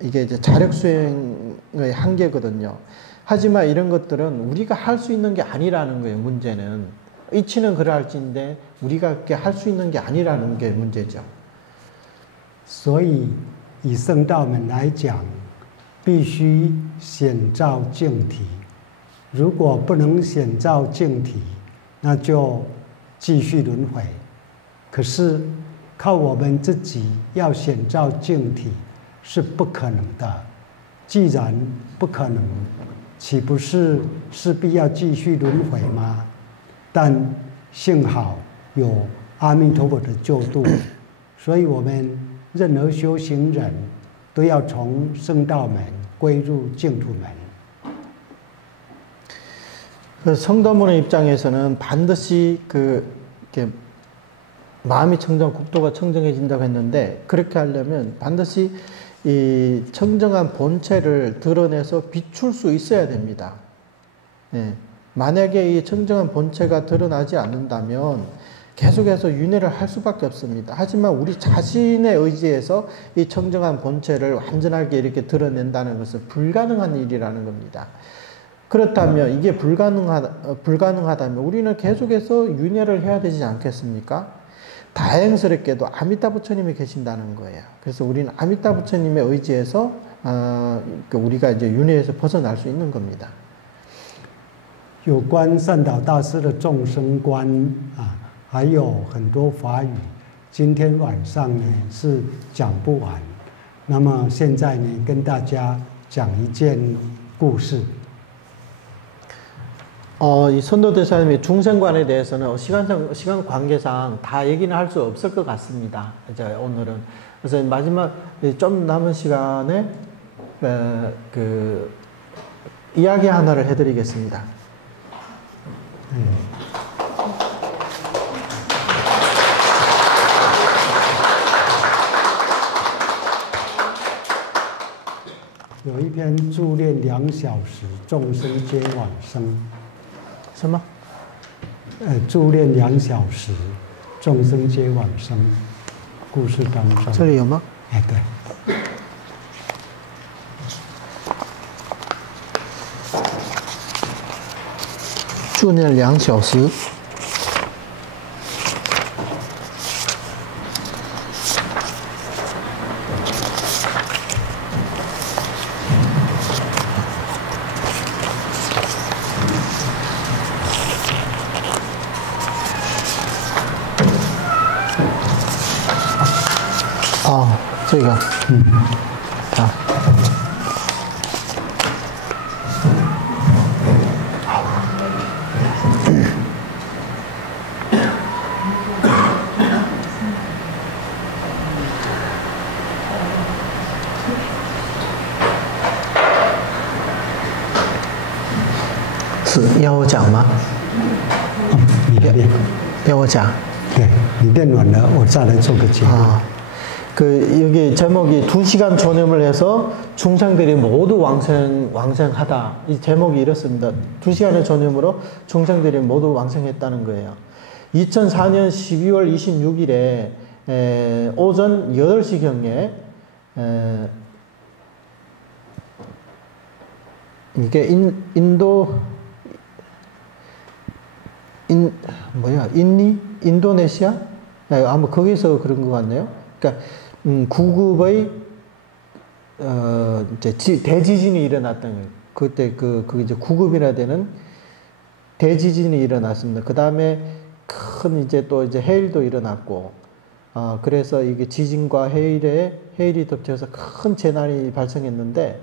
이게 이제 자력 수행의 한계거든요. 하지만 이런 것들은 우리가 할 수 있는 게 아니라는 거예요. 문제는 이치는 그럴지인데 우리가 이렇게 할 수 있는 게 아니라는 게 문제죠. 所以以圣道们来讲，必须显照净体。如果不能显照净体，那就继续轮回。可是靠我们自己要显照净体是不可能的。既然不可能，岂不是势必要继续轮回吗？但幸好有阿弥陀佛的救度，所以我们任何修行人都要从圣道门归入净土门。 그 성도문의 입장에서는 반드시 이렇게 마음이 청정, 국도가 청정해진다고 했는데 그렇게 하려면 반드시 이 청정한 본체를 드러내서 비출 수 있어야 됩니다. 예. 만약에 이 청정한 본체가 드러나지 않는다면 계속해서 윤회를 할 수밖에 없습니다. 하지만 우리 자신의 의지에서 이 청정한 본체를 완전하게 이렇게 드러낸다는 것은 불가능한 일이라는 겁니다. 그렇다면 이게 불가능하다면 우리는 계속해서 윤회를 해야 되지 않겠습니까? 다행스럽게도 아미타 부처님이 계신다는 거예요. 그래서 우리는 아미타 부처님의 의지에서 우리가 이제 윤회에서 벗어날 수 있는 겁니다. 有关善导大师的众生观啊，还有很多法语，今天晚上呢是讲不完。那么现在呢，跟大家讲一件故事。 이 선도대사님의 중생관에 대해서는 시간 관계상 다 얘기는 할 수 없을 것 같습니다. 이제 오늘은. 그래서 마지막 좀 남은 시간에 이야기 하나를 해드리겠습니다. 네. 有一篇助念2小时，众生皆往生。什么？助念2小时，众生皆往生。故事当中。这里有吗？哎，对。助念2小时。 这个，好。是要我讲吗？你来练。要我讲？对，你练完了，我再来做个结论。 여기 제목이 2시간 존엄을 해서 중생들이 모두 왕생하다. 이 제목이 이렇습니다. 2시간의 존엄으로 중생들이 모두 왕생했다는 거예요. 2004년 12월 26일에 오전 8시경에 이게 인도네시아? 아마 거기서 그런 것 같네요. 그러니까 9급의 이제 대지진이 일어났던 거예요. 그때 그 이제 9급이나 되는 대지진이 일어났습니다. 그 다음에 큰 이제 또 이제 해일도 일어났고, 그래서 이게 지진과 해일이 덮쳐서 큰 재난이 발생했는데,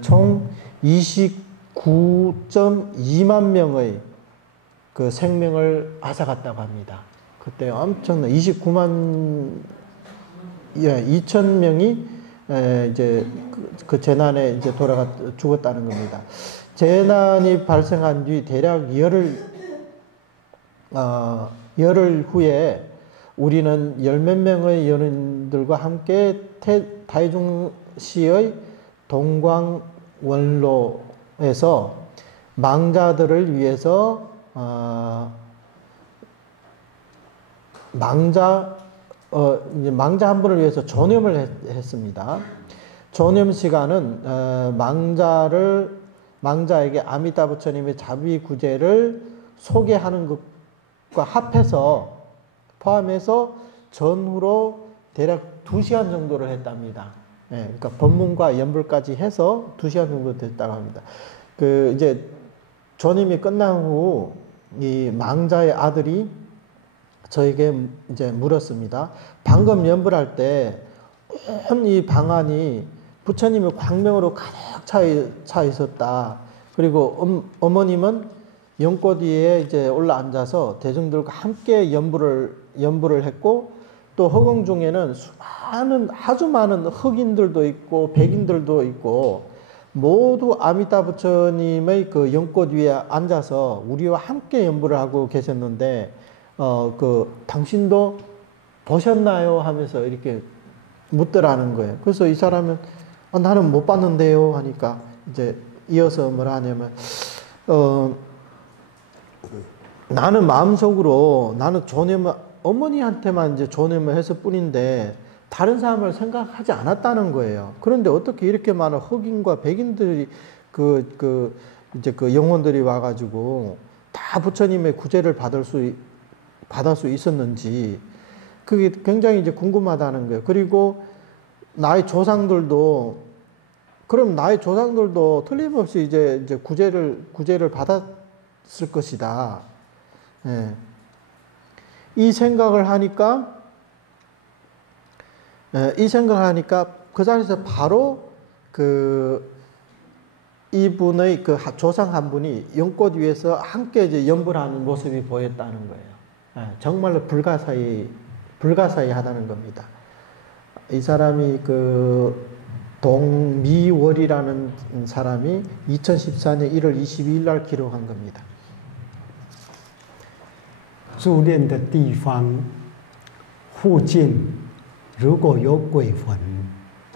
총 29.2만 명의 그 생명을 앗아갔다고 합니다. 그때 엄청난 2,000명이 이제 그 재난에 이제 죽었다는 겁니다. 재난이 발생한 뒤 대략 열흘 후에 우리는 10몇 명의 연인들과 함께 다이중시의 동광원로에서 망자들을 위해서 망자 한 분을 위해서 존엄을 했습니다. 존엄 시간은 망자에게 아미타 부처님의 자비구제를 소개하는 것과 합해서 포함해서 전후로 대략 2시간 정도를 했답니다. 예, 그러니까 법문과 연불까지 해서 2시간 정도 됐다고 합니다. 이제 존엄이 끝난 후 이 망자의 아들이 저에게 이제 물었습니다. 방금 연불 할 때 온 이 방안이 부처님의 광명으로 가득 차 있었다. 그리고 어머님은 연꽃 위에 이제 올라 앉아서 대중들과 함께 연불을 했고, 또 허공 중에는 아주 많은 흑인들도 있고 백인들도 있고 모두 아미타 부처님의 그 연꽃 위에 앉아서 우리와 함께 연불을 하고 계셨는데, 당신도 보셨나요? 하면서 이렇게 묻더라는 거예요. 그래서 이 사람은 나는 못 봤는데요 하니까 이제 이어서 뭐라 하냐면 나는 마음속으로 나는 존엄을 어머니한테만 이제 존엄을 했을 뿐인데 다른 사람을 생각하지 않았다는 거예요. 그런데 어떻게 이렇게 많은 흑인과 백인들이 이제 그 영혼들이 와가지고 다 부처님의 구제를 받을 수 있었는지 그게 굉장히 이제 궁금하다는 거예요. 그리고 나의 조상들도 틀림없이 이제 구제를 받았을 것이다. 예. 이 생각을 하니까 그 자리에서 바로 이분의 그 조상 한 분이 연꽃 위에서 함께 이제 연불하는 모습이 보였다는 거예요. 예. 정말로 불가사의 하다는 겁니다. 이 사람이 동미월이라는 사람이 2014년 1월 22일 날 기록한 겁니다. 住念的地方附近如果有鬼魂，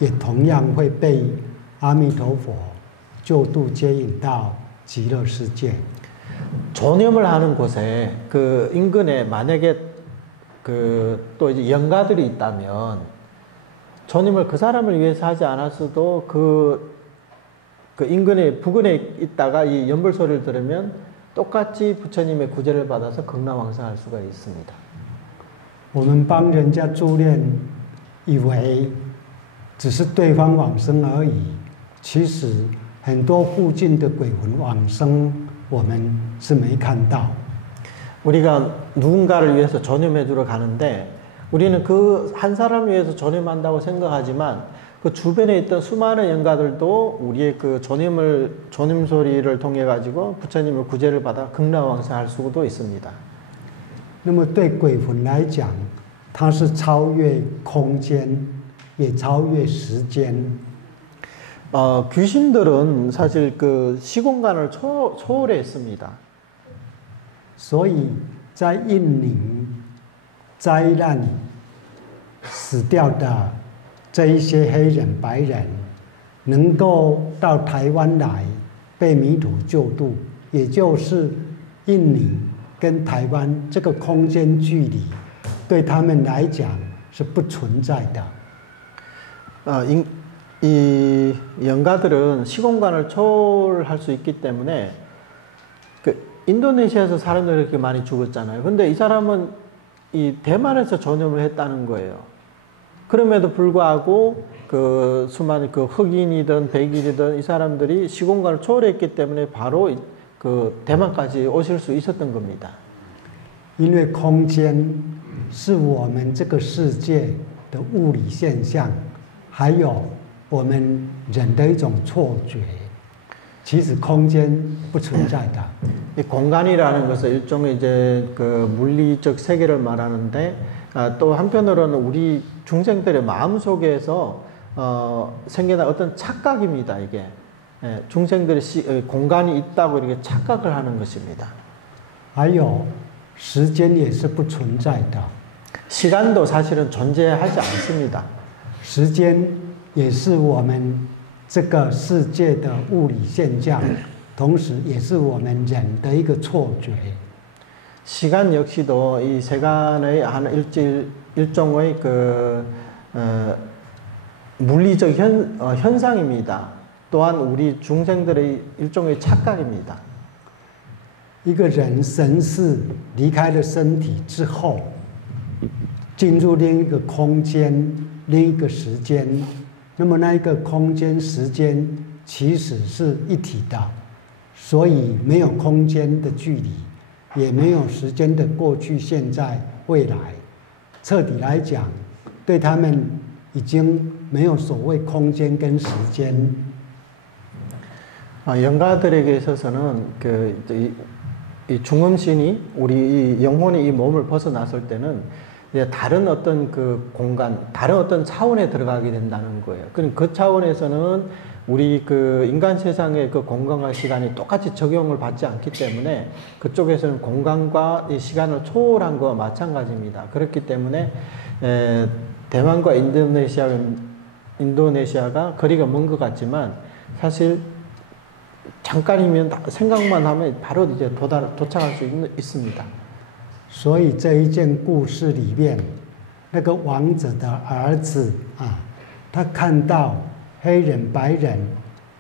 也同样会被阿弥陀佛救度接引到极乐世界。 존엄을 하는 곳에 그 인근에 만약에 또 이제 영가들이 있다면 존엄을 그 사람을 위해서 하지 않았어도 그 인근에 부근에 있다가 이 연불 소리를 들으면 똑같이 부처님의 구제를 받아서 극락왕생할 수가 있습니다. 我们帮人家助念，以为只是对方往生而已，其实很多附近的鬼魂往生，我们是没看到。 우리가 누군가를 위해서 존엄해 주러 가는데 우리는 그 한 사람을 위해서 존엄한다고 생각하지만 그 주변에 있던 수많은 영가들도 우리의 그 존엄 소리를 통해 가지고 부처님의 구제를 받아 극락왕생할 수도 있습니다. 那么对鬼魂来讲，它是超越空间，也超越时间。 귀신들은 사실 그 시공간을 초월했습니다. 所以在印尼灾难死掉的这一些黑人、白人，能够到台湾来被弥陀救度，也就是印尼跟台湾这个空间距离，对他们来讲是不存在的。 이 영가들은 시공간을 초월할 수 있기 때문에 인도네시아에서 사람들이 이렇게 많이 죽었잖아요. 근데 이 사람은 이 대만에서 전염을 했다는 거예요. 그럼에도 불구하고 그 수많은 그 흑인이든 백인이든 이 사람들이 시공간을 초월했기 때문에 바로 그 대만까지 오실 수 있었던 겁니다. 因为空间是我们这个世界的物理现象，还有我们人的一种错觉。其实空间不存在的。 이 공간이라는 것은 일종의 이제 그 물리적 세계를 말하는데 또 한편으로는 우리 중생들의 마음 속에서 생겨난 어떤 착각입니다. 이게 중생들의 공간이 있다고 이렇게 착각을 하는 것입니다. 还有时间也是不存在的。 시간도 사실은 존재하지 않습니다. 时间也是我们这个世界的物理现象。 同时也是我们人的一个错觉。 시간 역시도 이 세간의 일종의 물리적 현상입니다. 또한 우리 중생들의 일종의 착각입니다. 一个人神识离开了身体之后，进入另一个空间、另一个时间，那么那一个空间、时间其实是一体的。 所以没有空间的距离，也没有时间的过去、现在、未来。彻底来讲，对他们已经没有所谓空间跟时间。 영가들에게 있어서는 이 중음신이 우리 이 영혼이 이 몸을 벗어났을 때는 이제 다른 어떤 그 공간, 다른 어떤 차원에 들어가게 된다는 거예요. 그 차원에서는 우리 그 인간 세상의 그 공간과 시간이 똑같이 적용을 받지 않기 때문에 그쪽에서는 공간과 이 시간을 초월한 거와 마찬가지입니다. 그렇기 때문에 대만과 인도네시아가 거리가 먼 것 같지만 사실 잠깐이면 생각만 하면 바로 이제 도착할 수 있습니다. 所以这一件故事里面，那个王者的儿子啊，他看到黑人、白人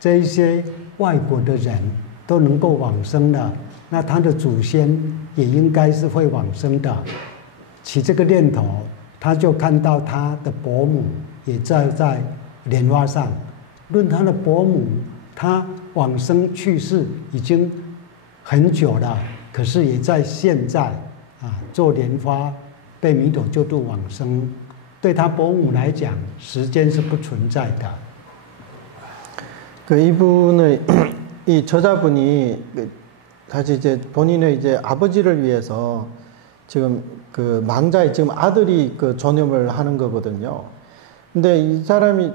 这一些外国的人都能够往生了，那他的祖先也应该是会往生的。起这个念头，他就看到他的伯母也在莲花上。论他的伯母，他往生去世已经很久了，可是也在现在啊做莲花被弥陀救度往生。对他伯母来讲，时间是不存在的。 이분의 이 저자분이 사실 이제 본인의 이제 아버지를 위해서 지금 그 망자의 지금 아들이 그 존염을 하는 거거든요. 근데 이 사람이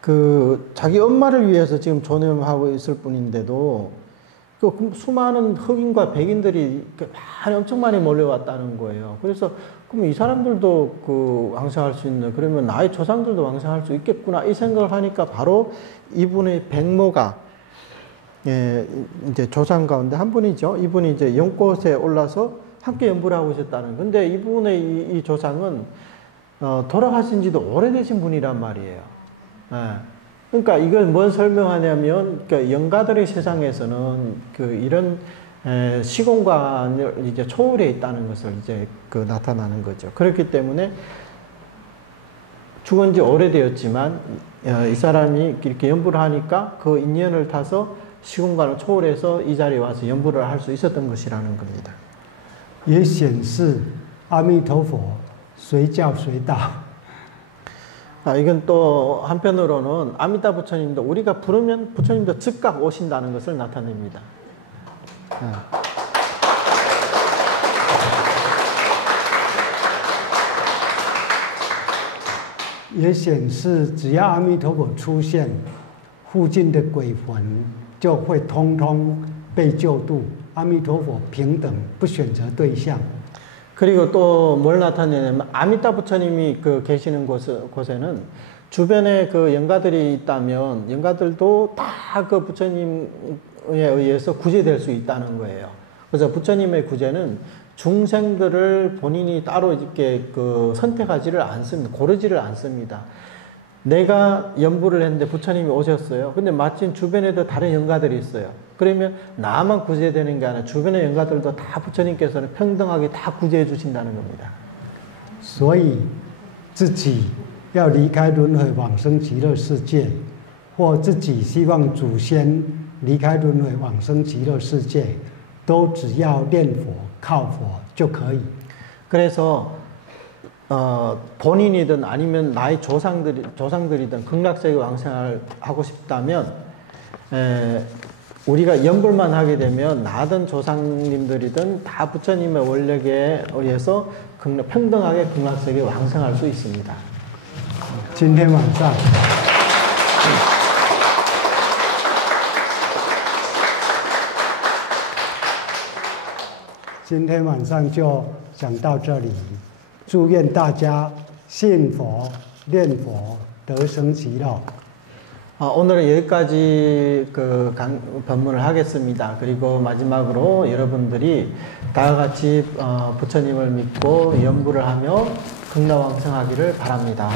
그 자기 엄마를 위해서 지금 존염하고 있을 뿐인데도 그 수많은 흑인과 백인들이 엄청 많이 몰려왔다는 거예요. 그래서 그럼 이 사람들도 그 왕생할 수 있는, 그러면 나의 조상들도 왕생할 수 있겠구나 이 생각을 하니까 바로 이분의 백모가 이제 조상 가운데 한 분이죠. 이분이 이제 연꽃에 올라서 함께 연부를 하고 있었다는. 근데 이분의 이 조상은 돌아가신 지도 오래되신 분이란 말이에요. 그러니까 이걸 뭘 설명하냐면, 그러니까 영가들의 세상에서는 이런 시공간을 이제 초월해 있다는 것을 이제 나타나는 거죠. 그렇기 때문에 죽은 지 오래되었지만 이 사람이 이렇게 연부를 하니까 그 인연을 타서 시공간을 초월해서 이 자리에 와서 연부를 할 수 있었던 것이라는 겁니다. 也显示阿弥陀佛随叫随到。 이건 또 한편으로는 아미타 부처님도 우리가 부르면 부처님도 즉각 오신다는 것을 나타냅니다. 也显示只要阿弥陀佛出现，附近的鬼魂就会通通被救度。阿弥陀佛平等，不选择对象。 그리고 또 뭘 나타내냐면 아미타 부처님이 계시는 곳에는 주변에 영가들이 있다면 영가들도 다 그 부처님에 의해서 구제될 수 있다는 거예요. 그래서 부처님의 구제는 중생들을 본인이 따로 이렇게 선택하지를 않습니다. 고르지를 않습니다. 내가 연부를 했는데 부처님이 오셨어요. 근데 마침 주변에도 다른 영가들이 있어요. 그러면 나만 구제되는 게 아니라 주변의 영가들도 다 부처님께서는 평등하게 다 구제해 주신다는 겁니다. 所以自己要离开轮回往生极乐世界，或自己希望祖先离开轮回往生极乐世界，都只要念佛靠佛就可以。 그래서 본인이든 아니면 나의 조상들이든 극락세계 왕생을 하고 싶다면 우리가 연불만 하게 되면 나든 조상님들이든 다 부처님의 원력에 의해서 평등하게 극락세계에 왕생할 수 있습니다. 今天晚上今天晚上就讲到这里，祝愿大家信佛、念佛、得生极乐。 오늘은 여기까지 법문을 하겠습니다. 그리고 마지막으로 여러분들이 다 같이 부처님을 믿고 연부를 하며 극락왕생하기를 바랍니다.